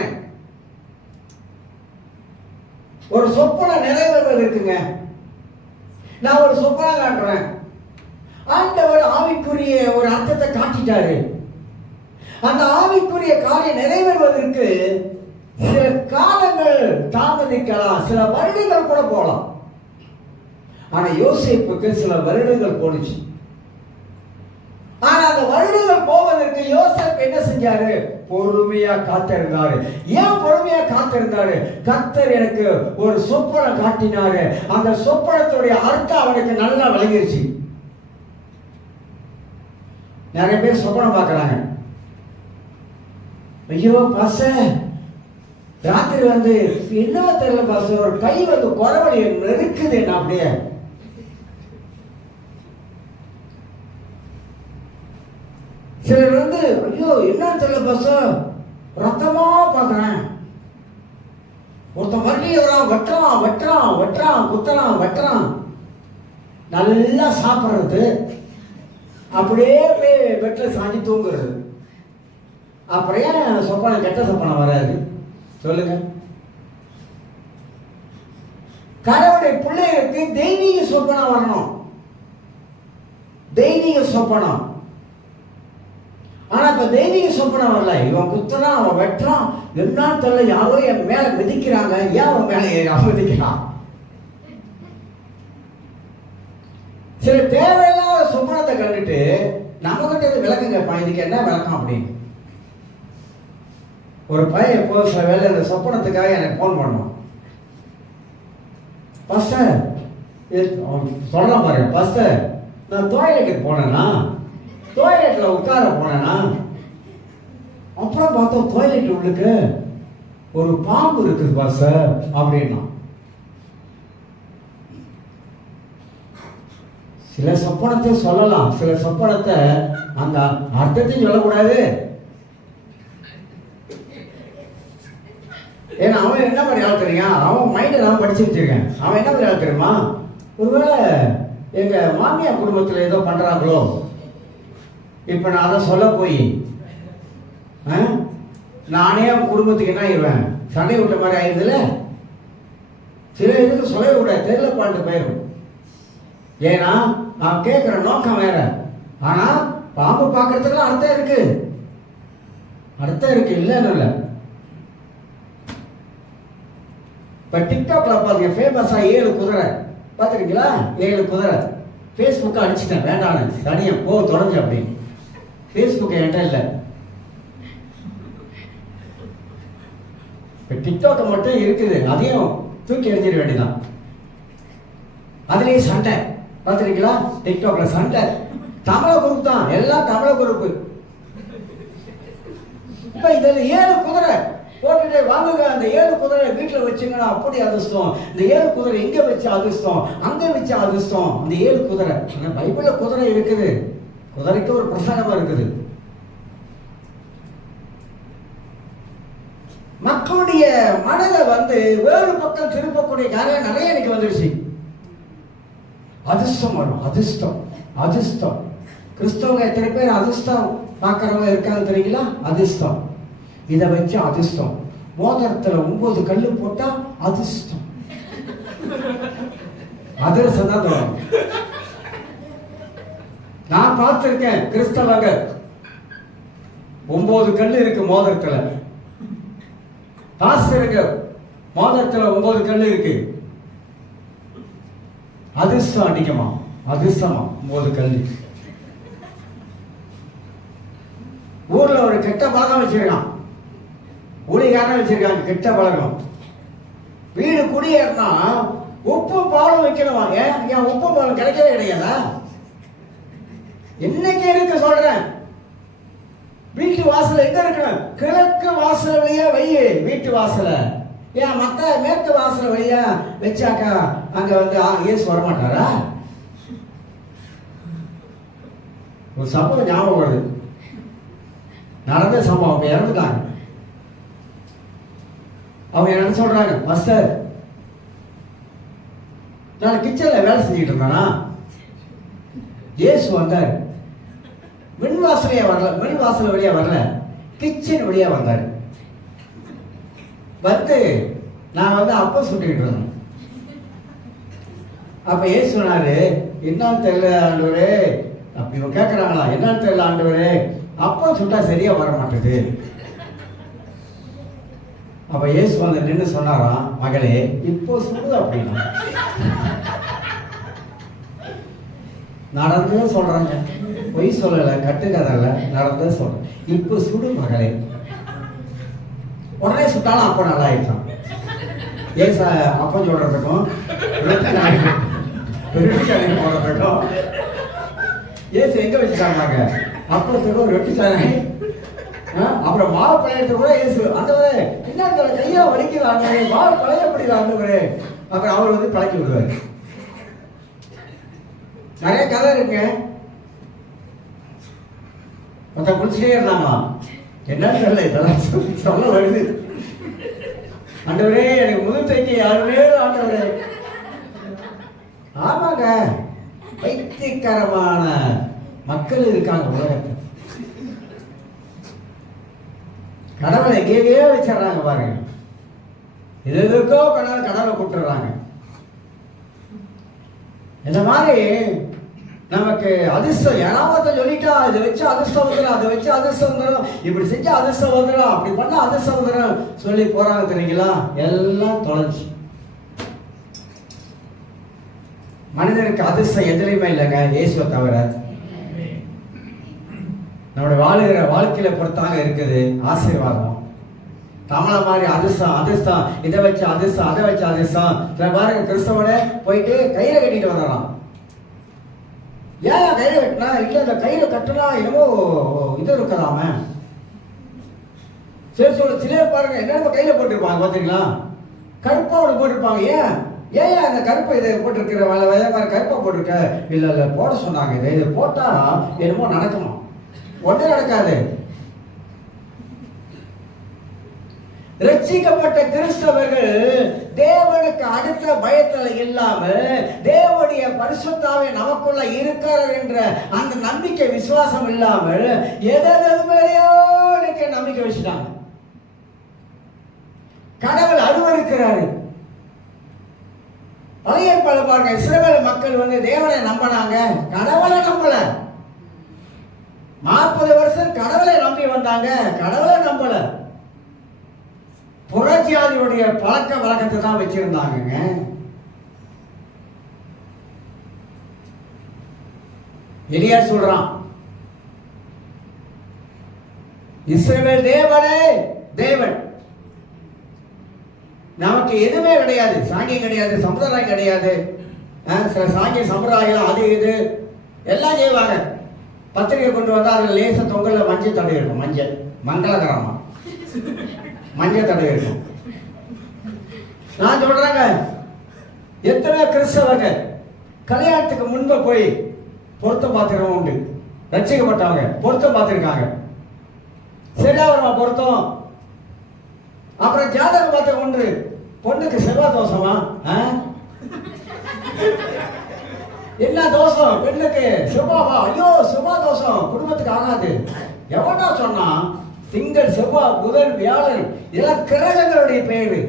ஒரு சொப்பனை நிறைவேறுவதற்குங்க. நான் ஒரு சொப்பனை காட்டுறேன், ஆண்டவர் ஆவிக்குரிய ஒரு அர்த்தத்தை காட்டிட்டாரு. அந்த ஆவிக்குரிய காரியம் நிறைவேறுவதற்கு சில காலங்கள் தாமதிக்கலாம், சில வருடங்கள் கூட போகலாம். ஆனா யோசேப்புக்கு சில வருடங்கள் போனுச்சு. ஆனா அந்த வருடங்கள் போவதற்கு யோசேப்பு என்ன செஞ்சாரு? பொறுமையா காத்திருந்தாரு. ஏன் பொறுமையா காத்திருந்தாரு? கர்த்தர் எனக்கு ஒரு சொப்பனை காட்டினாரு. அந்த சொப்பனத்துடைய அர்த்தம் அவனுக்கு நல்லா விளங்கிருச்சு. நிறைய பேர் சொப்பனம் பார்க்கறாங்க. ஐயோ பாச, ராத்திரி வந்து என்ன தெரியல பாச, ஒரு கை வந்து குறவழிய நெருக்குது என்ன அப்படியே. சிலர் வந்து ஐயோ என்ன தெரியல பாச, ரத்தமா பாக்குறேன். ஒருத்தன் வண்டியெல்லாம் வெட்டுறான் வெட்டுறான் வெட்டுறான் குத்துறான் வெட்டுறான். நல்லா சாப்பிட்றது, அப்படியே பெட்ல சாஞ்சி தூங்குறது. அப்புறம் ஏன் சொப்பனம் கெட்ட சொப்பனம் வராது சொல்லுங்க? கடவுளுடைய பிள்ளைகளுக்கு தெய்வீக சொப்பனம் வரணும், தெய்வீக சொப்பனம். ஆனா இப்ப தெய்வீக சொப்பனம் வரல. இவன் குத்துறான், அவன் வெட்டுறான், என்னன்னு தெரியல, யாரோ என் மேல மிதிக்கிறாங்க. ஏன் அவன் மேல மிதிக்கிறான்? சில தேவையில்லாத சொப்பனத்தை கண்டுட்டு நம்ம கிட்ட விளக்கம் கேட்பான். இதுக்கு என்ன விளக்கம் அப்படின்னு. ஒரு பையன் எப்போ சில வேலை இந்த சொப்பனத்துக்காக எனக்கு போன் பண்ணுவான். பாஸ்டர் சொல்றான் பாருங்க, பாஸ்டர் நான் டாய்லெட்டுக்கு போனேன்னா, டாய்லெட்ல உட்கார போனேன்னா, அப்புறம் பார்த்தோம் டாய்லெட் உள்ளுக்கு ஒரு பாம்பு இருக்குது பாஸ்டர் அப்படின்னா. சில சொப்பனத்தை சொல்லலாம், சில சொப்பனத்தை அந்த அர்த்தத்தையும் சொல்லக்கூடாது. ஏன்னா அவன் என்ன மாதிரி ஆள் தெரியுமா? அவன் மைண்டில் நான் படிச்சு வச்சிருக்கேன். அவன் என்ன மாதிரி ஆள் தெரியுமா? ஒருவேளை எங்க மாமியார் குடும்பத்தில் ஏதோ பண்றாங்களோ, இப்ப நான் அதை சொல்ல போய் நானே அவன் குடும்பத்துக்கு என்ன ஆயிடுவேன், சண்டை விட்ட மாதிரி ஆயிடுதுல. சில இதுக்கு சொல்ல விட தெரியல பாட்டு போயிடும். ஏன்னா நான் கேட்கிற நோக்கம் வேற. ஆனா பாம்பு பார்க்கறதுக்குலாம் அர்த்தம் இருக்கு, அர்த்தம் இருக்கு, இல்லைன்னு இல்லை. இப்ப டிக்டாக்ல பாருங்க, ஃபேமஸா 7 குதிரை பார்த்துருக்கீங்களா? 7 குதிரை. ஃபேஸ்புக்கை அடிச்சுட்டேன், வேண்டாம் தனியா போ தொடஞ்சு அப்படின்னு. ஃபேஸ்புக் என்கிட்ட இல்லை, இப்ப டிக்டாக் மட்டும் இருக்குது, அதையும் தூக்கி எறிஞ்சிட வேண்டியதான். அதுலயே சண்டை பார்த்துருக்கீங்களா? டிக்டாக்ல சண்டை. தமிழ குரூப் தான், எல்லாம் தமிழ குரூப். இப்ப இதுல 7 குதிரை போட்டுட்டு வாங்குங்க, அந்த 7 குதிரை வீட்டுல வச்சுங்கன்னா அப்படி அதிர்ஷ்டம், இந்த 7 குதிரை இங்க வச்சு அதிர்ஷ்டம், அங்க வச்சு அதிர்ஷ்டம். அந்த 7 குதிரை, ஆனா பைபிள்ல குதிரை இருக்குது, குதிரைக்கு ஒரு பிரசங்கமா இருக்குது. மக்களுடைய மனதை வந்து வேறு பக்கம் திருப்பக்கூடிய காரியம் நிறைய எனக்கு வந்துருச்சு. அதிர்ஷ்டம் வரும், அதிர்ஷ்டம் அதிர்ஷ்டம். கிறிஸ்தவங்க எத்தனை பேர் அதிர்ஷ்டம் பார்க்கறவங்க இருக்காங்க தெரியுங்களா? அதிர்ஷ்டம், இதை வச்சு அதிர்ஷ்டம். மோதிரத்துல 9 கல்லு போட்டா அதிர்ஷ்டம், அதிர்ஷ்டம் தான் தரும். நான் பார்த்திருக்கேன் கிறிஸ்தவங்க 9 கல்லு இருக்கு மோதிரத்துல. பாஸ்டருங்க மோதிரத்துல 9 கல்லு இருக்கு, அதிர்ஷ்டம் அடிக்குமா, அதிர்ஷ்டமா 9 கல்லு. ஊர்ல ஒரு கெட்ட பழக்கம் வச்சிருக்கான், ஊழிகாரன் வச்சிருக்காங்க கெட்ட பழக்கம். வீடு குடியேறினா உப்பு பாலும் வைக்கணுமா? ஏன் உப்பு பாலும் கிடைக்கவே கிடையாதா? என்னைக்கு இருக்க சொல்றேன், வீட்டு வாசல எங்க இருக்கணும்? கிழக்கு வாசல் வழியா வையே வீட்டு வாசல. ஏன் மத்த மேற்கு வாசல் வழியா வச்சாக்கா அங்க வந்து இயேசு வரமாட்டாரா? ஒரு சம்பவம் ஞாபகம் வருது, நடந்த சம்பவம். இறந்துட்டாங்க. அவங்க என்ன சொல்றாங்க, மாஸ்டர் நான் கிச்சன்ல வேலை செஞ்சுக்கிட்டு இருந்தானா, இயேசு வந்தார், மின் வாசல் வழியா வரல, கிச்சன் வழியா வந்தார். வந்து நான் அப்பம் சுட்டுக்கிட்டு இருந்தேன். அப்ப இயேசு சொன்னாரு, என்னன்னு தெரியல ஆண்டவரே. அப்படி கேட்கறாங்களா, என்னன்னு தெரியல ஆண்டவரே, அப்பம் சுட்டா சரியா வர மாட்டேது. அப்ப இயேசு வந்து நின்று சொன்னாராம், மகளே இப்போ சுடு அப்படின்னா. நடந்தே சொல்றாங்க, பொய் சொல்லல, கட்டுக்கதல்ல, நடந்தே சொல்றேன். இப்போ சுடு மகளே. உடனே சுட்டாலும் அப்ப நல்லா ஆயிட்டான். ஏச அப்பம் சொல்றதுக்கும் போடுறதுக்கும் ஏசு எங்க வச்சுட்டாங்க, அப்பத்துக்கும் ரொட்டி சாணி, அப்புறம் மாவு பழையத்தை கூட ஏசு அந்த என்ன கையா வலிக்கிறாங்க, மாவு பழையப்படுகிறாங்க. அப்புறம் அவர் பழக்கி விடுவார். நிறைய கதை இருக்கு. மொத்த குளிச்சுட்டே இருந்தாங்களாம். என்னன்னு தெரியல, இதெல்லாம் சொல்ல வருது. ஆண்டவரே எனக்கு முதல் தைக்க யாருமே ஆண்டவரே. ஆமாங்க, பைத்தியக்காரமான மக்கள் இருக்காங்க உலகத்தில். கடவுளை எங்கேயே வச்சிடறாங்க பாருங்க. எதுக்கோ கடவுளை கூப்பிட்டுறாங்க. இந்த மாதிரி நமக்கு அதிர்ஷ்டம் யாராவது சொல்லிட்டா, இதை வச்சு அதிர்ஷ்டம் வந்துடும், அதை வச்சு அதிர்ஷ்டம் வந்துடும், இப்படி செஞ்சா அதிர்ஷ்டம் வந்துடும், அப்படி பண்ணா அதிர்ஷ்டம் வந்துடும் சொல்லி போறாங்க தெரியுங்களா. எல்லாம் தொலைஞ்சு. மனிதனுக்கு அதிர்ஷ்டம் எதுலையுமே இல்லைங்க, இயேசுவை தவிர. நம்முடைய வாழுகிற வாழ்க்கையில பொறுத்தாக இருக்குது ஆசீர்வாதம். தமிழ மாதிரி அதிர்ஷ்டம் இதை வச்சு அதிர்ஷ்டம், அதை வச்சு அதிர்ஷ்டம். பாருங்க, கிறிஸ்தவனே போயிட்டு கையில கட்டிட்டு வந்துடலாம். ஏன் கையில கட்டினா, இல்ல இந்த கையில கட்டினா என்னமோ இது இருக்கலாம. சரி சிலையை பாருங்க, என்ன கையில போட்டிருப்பாங்க பாத்தீங்களா, கருப்பா ஒண்ணு போட்டிருப்பாங்க. ஏன் அந்த கருப்பை இதை போட்டிருக்கிற மாதிரி கருப்பா போட்டிருக்க, இல்ல போட சொன்னாங்க. இதை போட்டா என்னமோ நடக்குமா, ஒன்றும் நடக்காது. ரட்சிக்கப்பட்ட கிறிஸ்தவர்கள் தேவனுக்கு அடுத்த பயத்துல இல்லாம தேவனுடைய பரிசுத்தாவே நமக்குள்ள இருக்கிறார் என்ற அந்த நம்பிக்கை விசுவாசம் இல்லாமல் எதையோ நம்பிக்கை வச்சுட்டாங்க. கடவுள் அருவருக்கிறாரு. பழைய ஏற்பாடு பாருங்க, இஸ்ரவேல் மக்கள் தேவனை நம்பினாங்க, கடவுளை நம்பல. 40 வருஷம் கடவுளை நம்பி வந்தாங்க, கடவுளை நம்பல. புறஜாதியுடைய பழக்க வழக்கத்தை தான் வச்சிருந்தாங்க. எலியா சொல்றான், இஸ்ரவேல் தேவனே தேவன், நமக்கு எதுவுமே கிடையாது, சாங்கியம் கிடையாது, சம்பிரதாயம் கிடையாது. சில சாங்கிய சம்பிரதாயம் அது இது எல்லாம் செய்வாங்க. பத்திரிகை கொண்டு வந்தா அதுல லேச தொங்கல்ல மஞ்சள் தடை இருக்கும், மஞ்சள் மங்களகரமா மஞ்சள் தடை இருக்கும். நான் சொல்றாங்க, எத்தனை கிறிஸ்தவங்க கல்யாணத்துக்கு முன்பு போய் பொருத்தம் பார்த்துக்கிறவங்க உண்டு. ரட்சிக்கப்பட்டவங்க பொருத்தம் பார்த்திருக்காங்க, சரியா வருமா பொருத்தம். அப்புறம் ஜாதகம் பார்த்த ஒன்று, பொண்ணுக்கு செவ்வாய் தோஷமா, என்ன தோஷம் பெண்ணுக்கு, செவ்வாவா, ஐயோ செவ்வாய் தோஷம் குடும்பத்துக்கு ஆகாது. எவனா சொன்னா, திங்கள் செவ்வாய் புதன் வியாழன் இதெல்லாம் கிரகங்களுடைய பெயரு,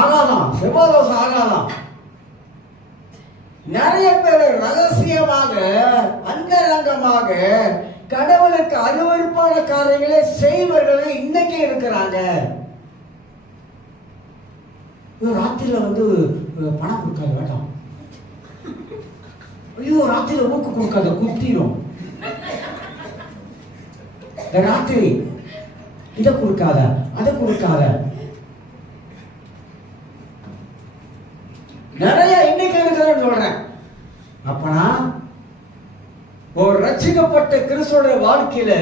ஆகாதான், செவ்வாய் தோஷம் ஆகாதான். நிறைய பேர் ரகசியமாக அந்தரங்கமாக கடவுளுக்கு அருவருப்பான காரியங்களை செய்வர்கள் இன்னைக்கு இருக்கிறாங்க. ராத்திரில பணம் கொடுக்காத வேண்டாம், ஐயோ ராத்திரில ஊக்கு கொடுக்காத குத்திரும், ராத்திரி இதை கொடுக்காத அதை கொடுக்காத, நிறைய இன்னைக்கு இருக்குதுன்னு சொல்றேன். அப்பனா ஒரு ரட்சிக்கப்பட்ட கிறிஸ்துவோட வாழ்க்கையில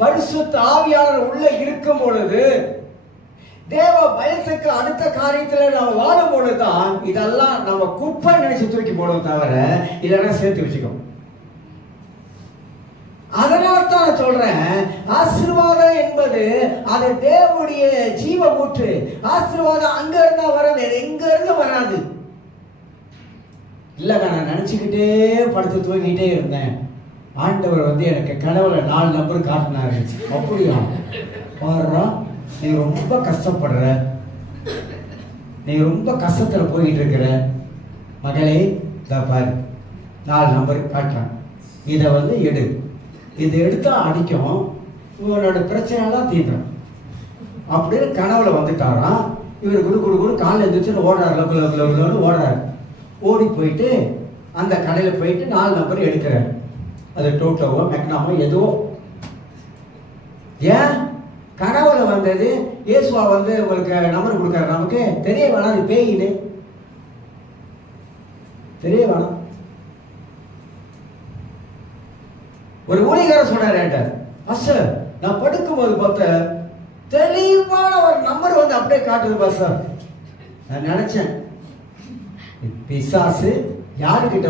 பரிசுத்த ஆவியாளர் உள்ள இருக்கும் பொழுது, தேவ பயத்துக்கு அடுத்த காரியத்துல நம்ம வாழும் பொழுதுதான் இதெல்லாம் நம்ம குப்பை நினைச்சு தூக்கி போடுவோம், தவிர இதெல்லாம் சேர்த்து வச்சுக்கோ. அதனால தான் நான் சொல்றேன், ஆசீர்வாதம் என்பது அது தேவனுடைய ஜீவ ஊற்று. ஆசீர்வாதம் அங்க இருந்தா வராது, எங்க இருந்து வராது. இல்லங்க, நான் நினைச்சுக்கிட்டே படுத்து தூங்கிட்டே இருந்தேன், ஆண்டவர் எனக்கு கனவுல 4 நம்பர் காட்டினாரு. அப்படியா? பாருடா, நீ ரொம்ப கஷ்டப்படுற, நீ ரொம்ப கஷ்டத்துல போயிட்டு இருக்கிற மகளே, பாரு 4 நம்பர் காட்டுறான், இதை எடு, இது எடுத்தா அடிக்கும், இவனோட பிரச்சனைலாம் தீர்ந்துடும் அப்படின்னு கனவுல வந்துட்டாராம். இவர் குடு குடு குடு காலையில் எழுந்திரிச்சு ஓடுறாரு, ஓடுறாரு. ஓடி போயிட்டு அந்த கடையில் போயிட்டு 4 நம்பர் எடுக்கிறார். அது டோட்டோவோ மெக்னாமோ ஏதோ. ஏன்? கனவுல வந்தது. இயேசுவா உங்களுக்கு நம்பர் கொடுக்காரு, நமக்கு தெரிய வேணாம், அது பேயின்னு தெரிய வேணாம். ஒரு ஊழியக்காரர் சொன்னார், பாஸ்டர் நான் படுக்கும்போது பார்த்த தெளிவான ஒரு நம்பர் அப்படியே காட்டுது பாஸ்டர். நான் நினைச்சேன், பிசாசு யாருக்கிட்ட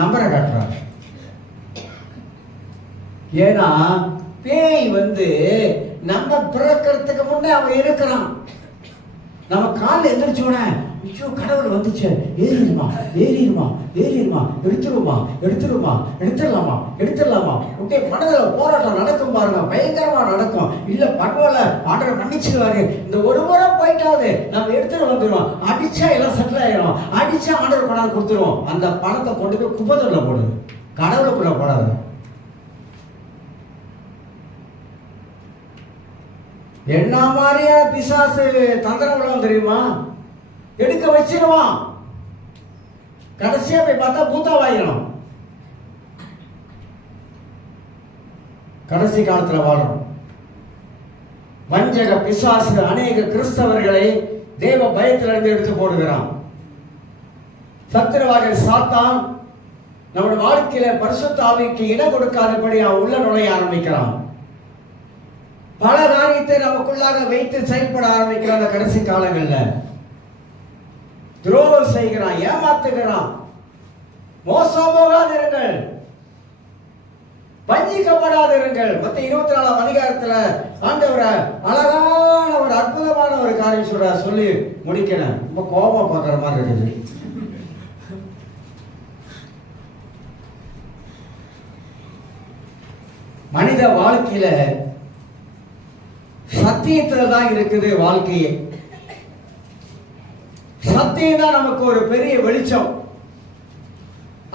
நம்பரை காட்டுறாங்க. ஏன்னா பேய் நம்ம பிறக்கிறதுக்கு முன்னே அவன் இருக்கிறான். நம்ம காலில் எந்திரிச்சோட ஐயோ கடவுள் வந்துச்சு, ஏறிடுமா ஏறிடுமா ஏறிடுமா, எடுத்துருமா எடுத்துருமா எடுத்துடலாமா எடுத்துடலாமா, அப்படியே மனதில் போராட்டம் நடக்கும் பாருங்க, பயங்கரமா நடக்கும். இல்ல பரவாயில்ல, ஆர்டர் மன்னிச்சிருவாரு, இந்த ஒரு முறை போயிட்டாவது நம்ம எடுத்துட்டு வந்துடுவோம், அடிச்சா எல்லாம் செட்டில் ஆயிடும், அடிச்சா ஆர்டர் கொண்டாந்து கொடுத்துருவோம். அந்த பணத்தை கொண்டு போய் குப்பத்தூர்ல போடுது, கடவுளுக்குள்ள போடாது. என்ன மாதிரியா பிசாசு தந்திரம் தெரியுமா? எடுக்க வச்சிருவான், கடைசியா போய் பார்த்தா பூத்தாவாயிரும். கடைசி காலத்துல வாழணும். வஞ்சக பிசாசு அநேக கிறிஸ்தவர்களை தேவ பயத்திலிருந்து எடுத்து போடுகிறான். சத்திரவாக சாத்தான் நம்முடைய வாழ்க்கையில பரிசுத்த ஆவிக்கு இடம் கொடுக்காதபடி அவன் உள்ள நுழைய ஆரம்பிக்கிறான். பல காரியத்தை நமக்குள்ளாக வைத்து செயல்பட ஆரம்பிக்கிறான். அந்த கடைசி காலங்கள்ல துரோகம் செய்கிறான், ஏமாத்துகிறான். மோசம் போகாதிருங்கள், வஞ்சிக்கப்படாதிருங்கள். மத்த 24ஆம் அதிகாரத்துல ஆண்டவர் அழகான ஒரு அற்புதமான ஒரு காரியம் சொல்லி முடிக்கிறேன். ரொம்ப கோபம் பார்க்கிற மாதிரி இருக்குது. மனித வாழ்க்கையில சத்தியத்துல தான் இருக்குது வாழ்க்கையே. சத்தியம் தான் நமக்கு ஒரு பெரிய வெளிச்சம்.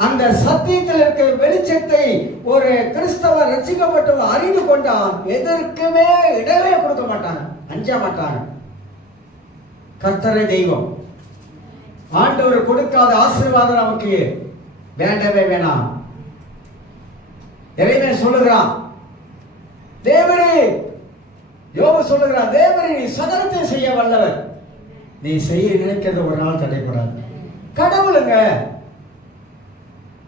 அந்த சத்தியத்தில் இருக்கிற வெளிச்சத்தை ஒரு கிறிஸ்தவர் ரட்சிக்கப்பட்டு அறிந்து கொண்டால் எதற்குமே இடமே கொடுக்க மாட்டாங்க, அஞ்ச மாட்டாங்க. கர்த்தரே தெய்வம். ஆண்டவர் கொடுக்காத ஆசீர்வாதம் நமக்கு வேண்டவே வேணாம். இறைவன் சொல்லுகிறான், தேவரே, யோபு சொல்லுகிறான், தேவரே நீ சகலத்தை செய்ய வல்லவர், நீ செய்ய நினைக்கிறது ஒரு நாள் தடைப்படாது. கடவுளுங்க,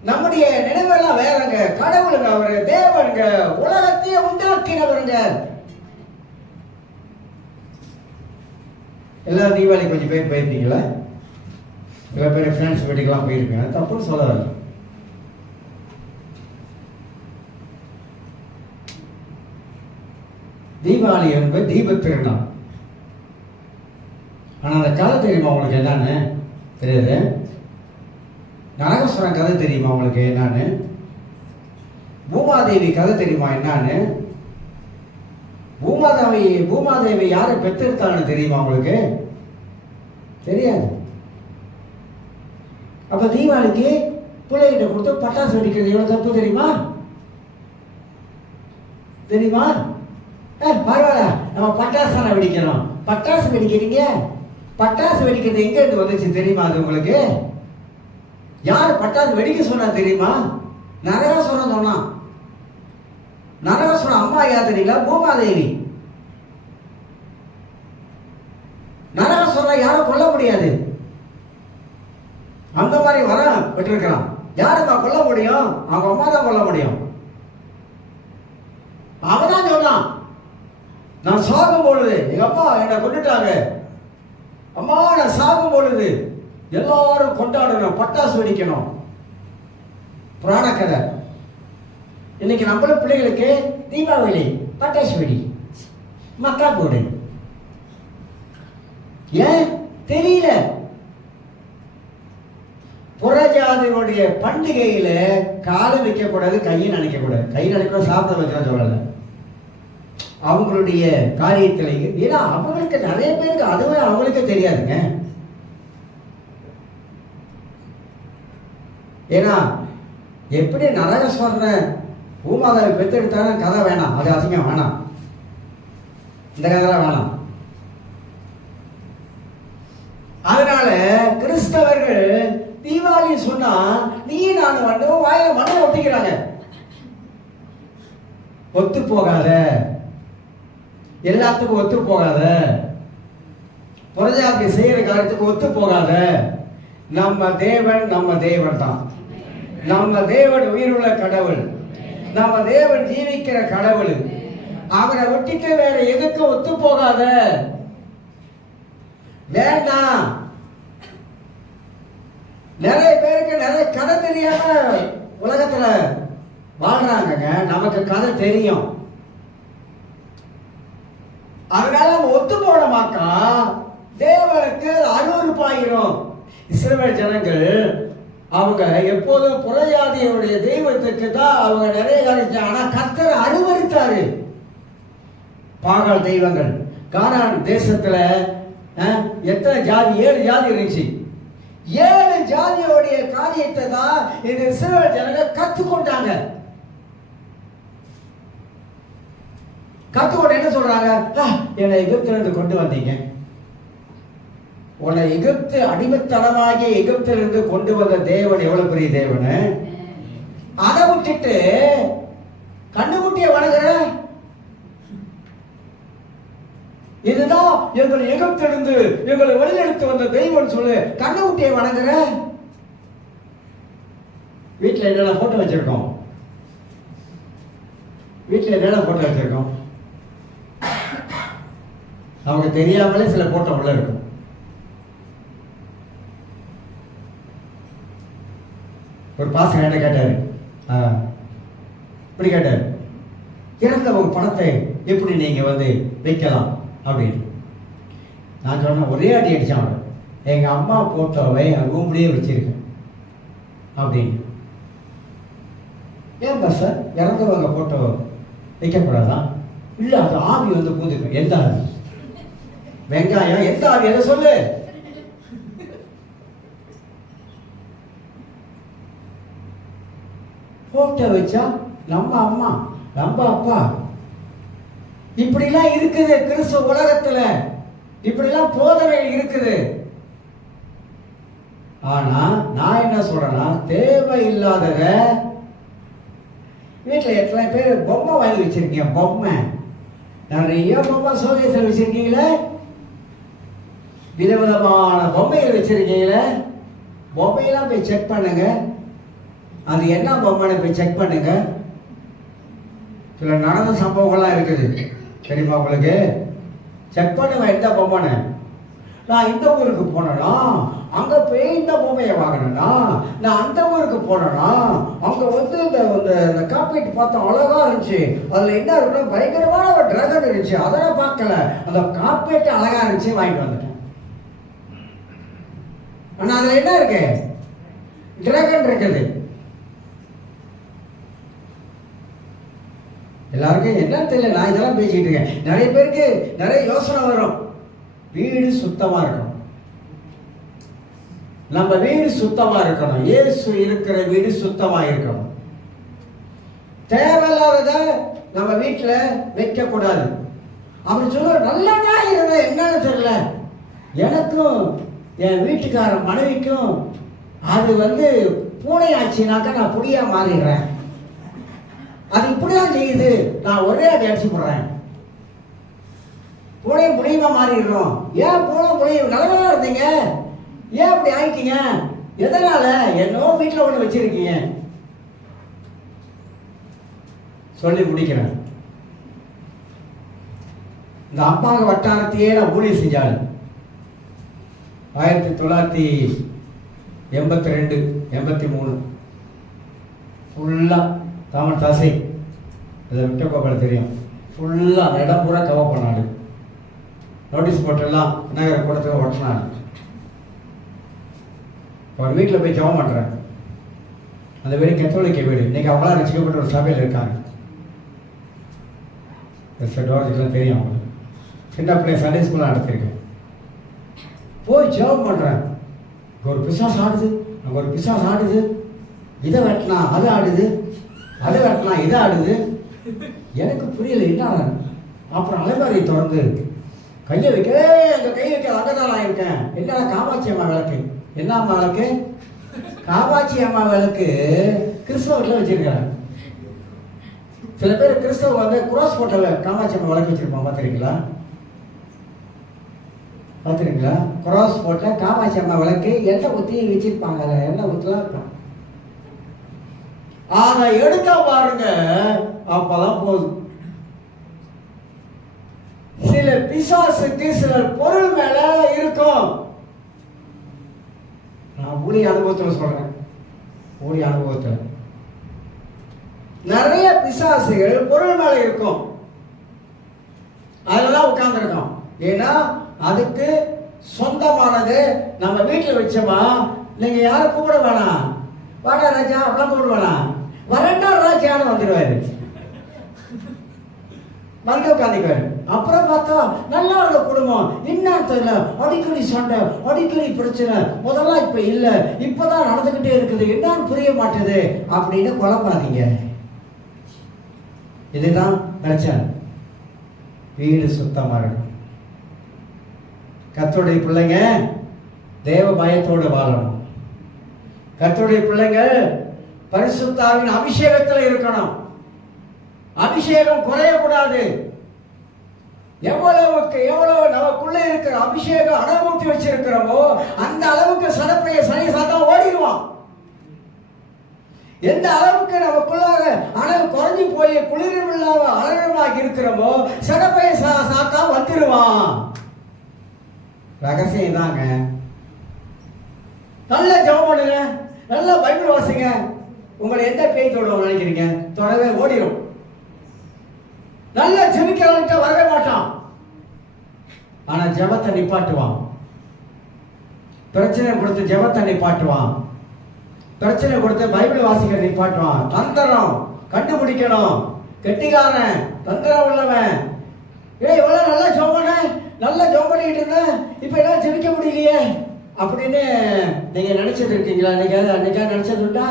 நம்முடைய நினைவெல்லாம் வேறங்க. கடவுளுங்க, அவரு தேவனுங்க, உலகத்தையே உண்டாக்கினவருங்க. எல்லாரும் தீபாவளி கொஞ்சம் பேர் போயிருக்கீங்களா? சில பேர் ஃப்ரெண்ட்ஸ் வீட்டுக்கெல்லாம் போயிருக்கீங்க, தப்புன்னு சொல்லாது. தீபாவளி என்பது தீப திருநாள். ஆனா அந்த கதை தெரியுமா உங்களுக்கு என்னன்னு? தெரியுது. நரகாசுரன் கதை தெரியுமா உங்களுக்கு என்னன்னு? பூமாதேவி கதை தெரியுமா என்னன்னு? பூமாதேவி யாரை பெற்றெடுத்தாங்கன்னு தெரியுமா உங்களுக்கு? தெரியாது. அப்ப தீபாவளிக்கு பிள்ளைகிட்ட கொடுத்து பட்டாசு வெடிக்கிறது எவ்வளவு தப்பு தெரியுமா? தெரியுமா? பரவாயில்ல, நம்ம பட்டாசு தானே வெடிக்கிறோம். பட்டாசு வெடிக்கிறீங்க, பட்டாசு வெடிக்கிறது எங்க இருந்து வந்துச்சு தெரியுமா? அது உங்களுக்கு யார் பட்டாசு வெடிக்க சொன்னா தெரியுமா? நரகாசுரன் சொன்னான். நரகாசுரன் அம்மா யார் தெரியுங்களா? பூமாதேவி. நரகாசுரன் யாரும் கொல்ல முடியாது, அந்த மாதிரி வர பெற்றிருக்கிறான். யாருமா கொல்ல முடியும்? அவங்க அம்மா தான் கொல்ல முடியும். அவதான் சொன்னான், நான் சாகும் பொழுது எங்க அப்பா என்னை கொண்டுட்டாங்க, அம்மா நான் சாகும் பொழுது எல்லாரும் கொண்டாடணும், பட்டாசு வெடிக்கணும். புராண கதை. இன்னைக்கு நம்மள பிள்ளைகளுக்கு தீபாவளி பட்டாசு வெடி மக்கா போடு. ஏன் தெரியல. புறஜாதிகளுடைய பண்டிகையில காலை வைக்கக்கூடாது, கையை நினைக்கக்கூடாது. கையை நினைக்க சாப்பிட வைக்க சொல்லல. அவங்களுடைய காரியத்தில் ஏன்னா அவங்களுக்கு நிறைய பேருக்கு அதுவே அவங்களுக்கே தெரியாதுங்க. ஏன்னா எப்படி நரகஸ்வரன் பூமாதாவை பெற்றெடுத்தாலும் கதை வேணாம், அது அசிங்கம் வேணாம், இந்த கதைலாம் வேணாம். அதனால கிறிஸ்தவர்கள் தீபாவளி சொன்னா நீ நான் வந்து வாயில மண்ணை ஒட்டிக்கிறாங்க. ஒத்து போகாத, எல்லாத்துக்கும் ஒத்து போகாத, புறஜாதி செய்யற காரியத்துக்கு ஒத்து போகாத. நம்ம தேவன் தான். நம்ம தேவன் உயிருள்ள கடவுள், நம்ம தேவன் ஜீவிக்கிற கடவுள். அவரை விட்டுட்டு வேற எதுக்கு ஒத்து போகாத, வேண்டாம். நிறைய பேருக்கு நிறைய கதை தெரியாம உலகத்துல வாழ்றாங்க. நமக்கு கதை தெரியும். அதனால நம்ம ஒத்து போனமாக்கா தேவனுக்கு அருவருப்பாயிரும். இஸ்ரவேல் ஜனங்கள் அவங்க எப்போதும் புறஜாதியுடைய தெய்வத்துக்கு தான் அவங்க நிறைய காரியம். ஆனா கர்த்தர் அருவருத்தாரு. பாகால் தெய்வங்கள் கானான் தேசத்துல எத்தனை ஜாதி? 7 ஜாதி இருந்துச்சு. 7 ஜாதியோடைய காரியத்தை தான் இந்த இஸ்ரவேல் ஜனங்கள் கத்துக்கொண்டாங்க. கத்துக்கொண்டு என்ன சொல்றாங்க? என்னை எகிப்திலிருந்து கொண்டு வந்தீங்க, உன்னை எகிப்து அடிமைத்தனமாகிய எகிப்திலிருந்து கொண்டு வந்த தேவன் எவ்வளவு பெரிய தேவனு, அதை விட்டுட்டு கண்ணுக்குட்டிய வணங்குற. இதுதான் எங்களை எகிப்திலிருந்து எங்களை வழிநடத்தி வந்த தெய்வம் சொல்லு, கண்ணுக்குட்டியை வணங்குற. வீட்டுல என்னென்ன போட்டோ வச்சிருக்கோம்? வீட்டுல என்னென்ன போட்டோ வச்சிருக்கோம்? நமக்கு தெரியாமலே சில போட்டோ உள்ள இருக்கும். ஒரு பாஸ்டர் என்ன கேட்டாரு, இப்படி கேட்டாரு, இறந்தவங்க படத்தை எப்படி நீங்க வந்து வைக்கலாம் அப்படின்னு. நான் சொன்னேன், ஒரே அடி அடிச்சான், எங்க அம்மா போட்டோவை ரூம்லயே வச்சிருக்கேன் அப்படின்னு. ஏன் பஸ் இறந்தவங்க போட்டோ வைக்கக்கூடாதான்? இல்ல, அது ஆவி வந்து பூந்துக்கும். எந்த ஆவி? வெங்காயம் எந்த ஆவி? எதை சொல்லு. போட்டோ வச்சா நம்ம அம்மா நம்ம அப்பா இப்படிலாம் இருக்குது. கிறிஸ்துவ உலகத்துல இப்படிலாம் போதனைகள் இருக்குது. ஆனா நான் என்ன சொல்றேன்னா, தேவையில்லாதத வீட்டுல எத்தனை பேர் பொம்மை வாங்கி வச்சிருக்கீங்க? பொம்மை நிறைய பொம்மை சோகேசல் வச்சிருக்கீங்களே, விதவிதமான பொம்மைகள் வச்சிருக்கீங்களே. பொம்மையெல்லாம் போய் செக் பண்ணுங்க, அது என்ன பொம்மைன்னு போய் செக் பண்ணுங்க. சில நடந்த சம்பவங்கள்லாம் இருக்குது தெரியுமா உங்களுக்கு? செக் பண்ணுவேன் எந்த பொம்மைன்னு. நான் இந்த ஊருக்கு போனேன்னா அங்க போய் இந்த பொம்மையை வாங்கினேன்னா, நான் அந்த ஊருக்கு போனேன்னா அங்க வந்து இந்த காப்பீட்டு பார்த்தா அழகா இருந்துச்சு. அதுல என்ன இருக்குன்னா பயங்கரமான ஒரு டிராகன் இருந்துச்சு, அதை பார்க்கல, அந்த காப்பீட்டு அழகா இருந்துச்சு, வாங்கிட்டு வந்துட்டேன். ஆனா அதுல என்ன இருக்கு? டிராகன் இருக்குது. எல்லாருக்கும் என்ன தெரியல, நான் இதெல்லாம் பேசிக்கிட்டு இருக்கேன். நிறைய பேருக்கு நிறைய யோசனை வரும். வீடு சுத்தமா இருக்கணும், நம்ம வீடு சுத்தமா இருக்கணும். இயேசு இருக்கிற வீடு சுத்தமா இருக்கணும். தேவையில்லாதத நம்ம வீட்டுல வைக்க கூடாது. அப்படி சொல்ல நல்ல ஞாயிறு என்னன்னு தெரியல. எனக்கும் என் வீட்டுக்கார மனைவிக்கும் அது வந்து பூனை ஆச்சுனாக்கா நான் புடியா மாறிடுறேன். அது இப்படிதான் செய்யுது, நான் ஒரே அடி அடிச்சு போடுறேன். பூனையும் புனியமா மாறிடுறோம். ஏன் பூனை புனியும் நல்லதா இருந்தீங்க, ஏன் அப்படி ஆயிட்டீங்க? எதனால? என்னோ வீட்டுல ஒண்ணு வச்சிருக்கீங்க. சொல்லி முடிக்கிறேன். இந்த அம்பாங்க வட்டாரத்தையே நான் ஊழியர் செஞ்சாள். 1982 83 ஃபுல்லா தமிழ் தசை இதை விட்டோபால் தெரியும். ஃபுல்லாக அந்த இடம் பூரா கவர் பண்ணாடு. நோட்டீஸ் போட்டெல்லாம் விநாயகர் கூடத்துக்கு ஒட்டினாடு. அவர் வீட்டில் போய் ஜெபம் பண்ணுறேன். அந்த வீடு கத்தோலிக்க வீடு. இன்றைக்கி அவங்களாம் ரசிக்கப்பட்ட ஒரு சபையில் இருக்காங்க. டோர்ஜெலாம் தெரியும் அவங்களுக்கு. சின்ன பிள்ளை சண்டே ஸ்கூலில் நடத்திருக்கேன். போய் ஜெபம் பண்ணுறேன். ஒரு பிசாசு ஆடுது, அங்கே ஒரு பிசாசு ஆடுது. இதை வெட்டினா அது ஆடுது, அதை வெட்டினா இதை ஆடுது. எனக்கு புரியல என்ன. அப்புறம் அலைமாரியை திறந்து கையை வைக்க, அங்கே கை வைக்க அங்கே தான் நான் இருக்கேன். என்னடா காமாட்சி அம்மா விளக்கு. என்ன அம்மா விளக்கு? காமாட்சி அம்மா விளக்கு கிறிஸ்தவத்தில் வச்சிருக்கிறாங்க. சில பேர் கிறிஸ்தவ வந்து குராஸ் போட்டோவில் காமாட்சி அம்மா விளக்கு வச்சிருப்பாங்க. பார்த்துருக்கீங்களா? பார்த்துருக்கீங்களா? குராஸ் போட்ட காமாட்சி அம்மா விளக்கு எண்ணெய் ஊற்றி வச்சிருப்பாங்க. அதில் எண்ணெய் ஊற்றலாம் இருப்பாங்க. அதை எடுத்தா பாருங்க, அப்பதான் போதும். சில பிசாசுக்கு சில பொருள் மேல இருக்கும். நான் ஊழிய அனுபவத்தில் சொல்றேன். ஊழிய அனுபவத்தில் நிறைய பிசாசுகள் பொருள் மேல இருக்கும். அதெல்லாம் உட்கார்ந்து இருக்கோம். ஏன்னா அதுக்கு சொந்தமானது. நம்ம வீட்டில் வச்சோமா, நீங்க யாரும் கூப்பிட வேணாம், வாடா ராஜா அப்படிலாம் கூப்பிட வேணாம், வரண்டா ராஜான்னு வந்துடுவாரு, வந்து உட்காந்துக்குவாரு. அப்புறம் பார்த்தா நல்லா இருந்த குடும்பம் என்னன்னு தெரியல, அடிக்கடி சண்டை, அடிக்கடி பிரச்சனை, முதல்ல இப்ப இல்ல, இப்பதான் நடந்துகிட்டே இருக்குது, என்னன்னு புரிய மாட்டேது அப்படின்னு குழப்பாதீங்க. இதுதான் பிரச்சனை. வீடு சுத்தமா இருக்கும். கர்த்தருடைய பிள்ளைங்க தேவ பயத்தோடு வாழணும். கர்த்தருடைய பிள்ளைங்க பரிசுத்தாவின் அபிஷேகத்தில் இருக்கணும். அபிஷேகம் குறையக்கூடாது. எவ்வளவுக்கு எவ்வளவு நமக்குள்ள இருக்கிற அபிஷேகம் அனுபூத்தி வச்சிருக்கிறோமோ அந்த அளவுக்கு சனப்பைய சனி சாத்தான் ஓடிடுவான். எந்த அளவுக்கு நமக்குள்ளாக அனல் குறைஞ்சி போய் குளிரில்லாம அனலமாக இருக்கிறோமோ சனப்பைய சாத்தான் வந்துடுவான். ரகசியம் தாங்க. நல்ல ஜெபம் பண்ணுங்க, நல்ல பைபிள் வாசிங்க. உங்களை எந்த பேய் தொடுவோம் நினைக்கிறீங்க? தொடவே ஓடிடும். நல்ல ஜெபிக்கிறவன்கிட்ட வரவே மாட்டான். ஆனா ஜெபத்தை நிப்பாட்டுவான். பிரச்சனை கொடுத்து ஜெபத்தை நிப்பாட்டுவான். பிரச்சனை கொடுத்து பைபிள் வாசிக்க நிப்பாட்டுவான். தந்திரம் கண்டுபிடிக்கணும். கெட்டிக்காரன், தந்திரம் உள்ளவன். இவ்வளவு நல்லா ஜெபம் நல்லா ஜெபம் பண்ணிக்கிட்டு இருந்தேன், இப்ப என்ன ஜெபிக்க முடியலையே அப்படின்னு நீங்க நினைச்சது இருக்கீங்களா? அன்னைக்கா நினைச்சது உண்டா?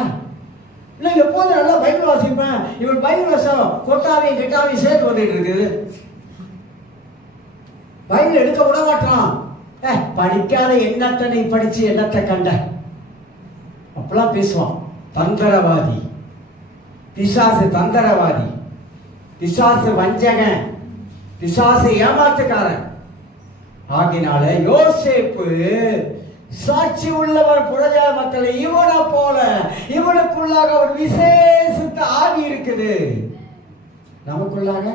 இல்லை, எப்போதும் நல்லா பைபிள் வாசிப்பேன், இவன் பைபிள் வாசம் கொட்டாவையும் கெட்டாவையும் சேர்த்து வந்துட்டு இருக்குது, பைபிள் எடுக்க விட மாட்டான். படிக்காத என்னத்தை நீ படிச்சு என்னத்தை கண்ட அப்பெல்லாம் பேசுவான். தந்திரவாதி, பிசாசு தந்திரவாதி, பிசாசு வஞ்சகன், பிசாசு ஏமாத்துக்காரன். ஆகினால யோசேப்பு சாட்சி உள்ளவர் புரஜா மக்களை இவனை போல இவனுக்குள்ளாக ஒரு விசேஷத்த ஆவி இருக்குது. நமக்குள்ளாக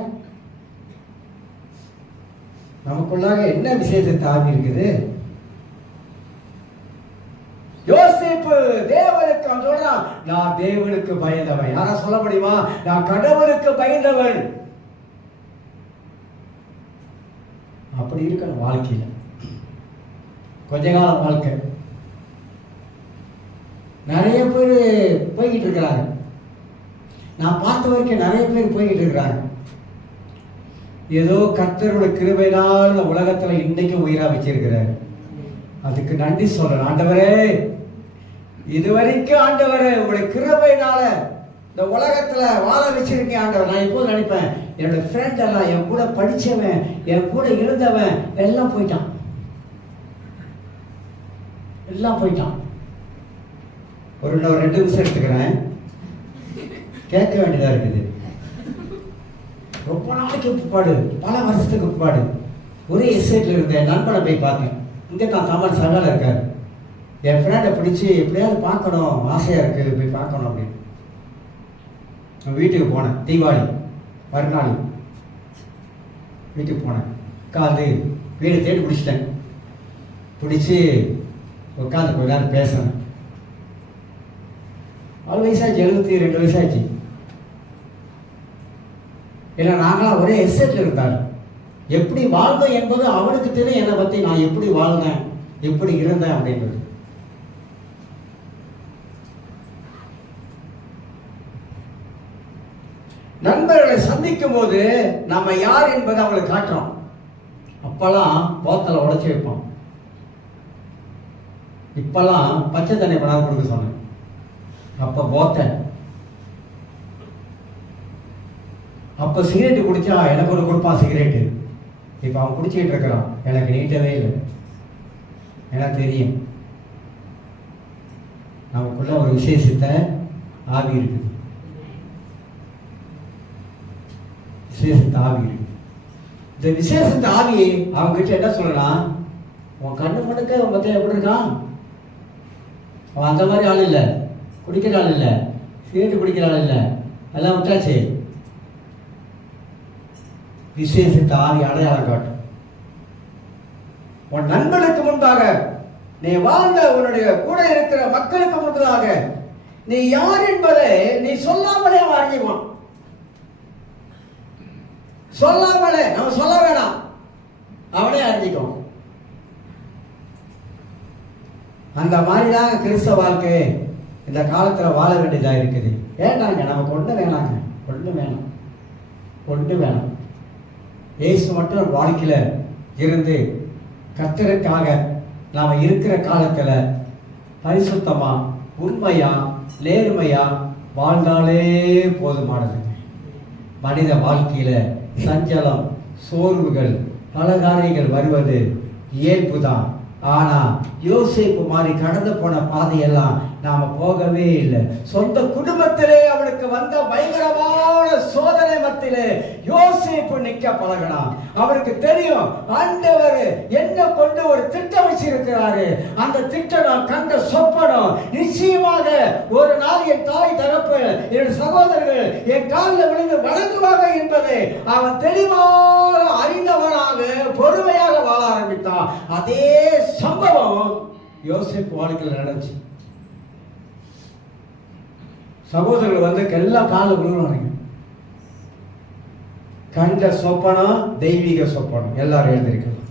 என்ன விசேஷத்த ஆவி இருக்குது? யோசேப்பு தேவனுக்கு அவன் சொல்றான், நான் தேவனுக்கு பயந்தவன். யாரா சொல்ல முடியுமா? நான் கடவுளுக்கு பயந்தவன். அப்படி இருக்கணும் வாழ்க்கையில. கொஞ்ச கால வாழ்க்கை. நிறைய பேர் போய்கிட்டு இருக்கிறாங்க. நான் பார்த்த வரைக்கும் நிறைய பேர் போய்கிட்டு இருக்கிறாங்க. ஏதோ கர்த்தரோட கிருபையினால் இந்த உலகத்துல இன்னைக்கு உயிரா வச்சிருக்கிறார். அதுக்கு நன்றி சொல்றேன். ஆண்டவரே, இதுவரைக்கும் ஆண்டவரே உங்களுடைய கிருபையினால இந்த உலகத்துல வாழ வச்சிருக்கேன் ஆண்டவர். நான் எப்போது நினைப்பேன், என்னோட ஃப்ரெண்ட் எல்லாம், என் கூட படிச்சவன், என் கூட இருந்தவன் எல்லாம் போயிட்டான். ஒரு 2 நிமிஷம் எடுத்துக்கிறேன். கேட்க வேண்டியதா இருக்குது. ரொம்ப நாளைக்கு பிற்பாடு, பல வருஷத்துக்கு பிற்பாடு ஒரே எஸ்டேட்ல இருந்த நண்பனை போய் பார்த்தேன். இங்கே தான் தமிழ் சகால இருக்காரு. என் ஃப்ரெண்டை பிடிச்சி எப்படியாவது பார்க்கணும், ஆசையா இருக்கு, போய் பார்க்கணும் அப்படின்னு வீட்டுக்கு போனேன். தீபாவளி மறுநாள் வீட்டுக்கு போனேன். உட்காந்து வீடு தேடி பிடிச்சிட்டேன். பிடிச்சி உட்காந்து கொஞ்ச நேரம் பேசினேன். 4 வயசாச்சு, 72 வயசாச்சு. ஏன்னா நாங்களாம் ஒரே எஸ்டேட்ல இருந்தார். எப்படி வாழ்ந்தோம் என்பது அவனுக்கு தெரியும். என்னை பத்தி நான் எப்படி வாழ்ந்தேன், எப்படி இருந்தேன் அப்படின்றது. நண்பர்களை சந்திக்கும் போது நம்ம யார் என்பதை அவங்களுக்கு காட்டுறோம். அப்பெல்லாம் போத்தலை உடைச்சி வைப்போம். இப்பெல்லாம் பச்சை தண்ணி பண்ணாத கொடுக்க சொன்னேன். அப்ப போத்த, அப்ப சிகரெட் குடிச்சா எனக்கு ஒரு கொடுப்பான் சிகரெட்டு. இப்ப அவன் குடிச்சிட்டு இருக்கிறான். எனக்கு நீட்டவே இல்லை. எனக்கு தெரியும் நமக்குள்ள ஒரு விசேஷத்தை ஆவி இருக்குது. விசேஷத்தை ஆவி இருக்கு. இந்த விசேஷத்தை ஆவியை அவங்க கிட்ட என்ன சொல்லலாம், உன் கண்ணு மடுக்க மொத்தம் எப்படி இருக்கான், அவன் அந்த மாதிரி ஆள் இல்லை, குடிக்கிற ஆள் இல்லை, சிகரெட்டு குடிக்கிற ஆள் இல்லை, எல்லாம் விட்டாச்சு. விசேஷத்தை ஆவி அடையாளம் காட்டும். உன் நண்பனுக்கு முன்பாக, நீ வாழ்ந்த உன்னுடைய கூட இருக்கிற மக்களுக்கு முன்பதாக நீ யார் என்பதை நீ சொல்லாமலே அவன் அறிஞ்சுக்குவான். சொல்லாமலே, நம்ம சொல்ல வேணாம், அவனே அறிஞ்சிக்கும். அந்த மாதிரிதான் கிறிஸ்தவ வாழ்க்கை இந்த காலத்துல வாழ வேண்டியதா இருக்குது. வேண்டாங்க, நமக்கு ஒண்ணு வேணாங்க, ஒண்ணு வேணாம், ஒண்ணு வேணாம். இயேசு மட்டும் வாழ்க்கையில இருந்து கர்த்தருக்காக நாம இருக்கிற காலத்துல பரிசுத்தமா, உண்மையா, நேர்மையா வாழ்ந்தாலே போதுமானதுங்க. மனித வாழ்க்கையில சஞ்சலம், சோர்வுகள், பல காரியங்கள் வருவது இயல்புதான். ஆனா யோசேப்பு மாதிரி கடந்து போன பாதையெல்லாம் நாம போகவே இல்லை. சொந்த குடும்பத்திலே அவனுக்கு வந்த பயங்கரமான சோதனை மத்தியிலே யோசேப்பு நிக்க பழகினான். அவருக்கு தெரியும் ஆண்டவர் என்ன கொண்டு ஒரு திட்டம் வச்சிருக்கிறாரு. அந்த திட்டம் நான் கண்ட சொப்பனம் நிச்சயமாக ஒரு நாள் என் தாய் தகப்பு, என் சகோதரர்கள் என் காலில் விழுந்து வணங்குவாங்க என்பதை அவன் தெளிவாக அறிந்தவனாக பொறுமையாக வாழ ஆரம்பித்தான். அதே சம்பவம் யோசேப்பு வாழ்க்கையில் நடந்துச்சு. சகோதரர்கள் வந்து எல்லாம் காலில் விழுவானுங்க. கண்ட சொப்பனம் தெய்வீக சொப்பனம் எல்லாரும் எழுதியிருக்கலாம்.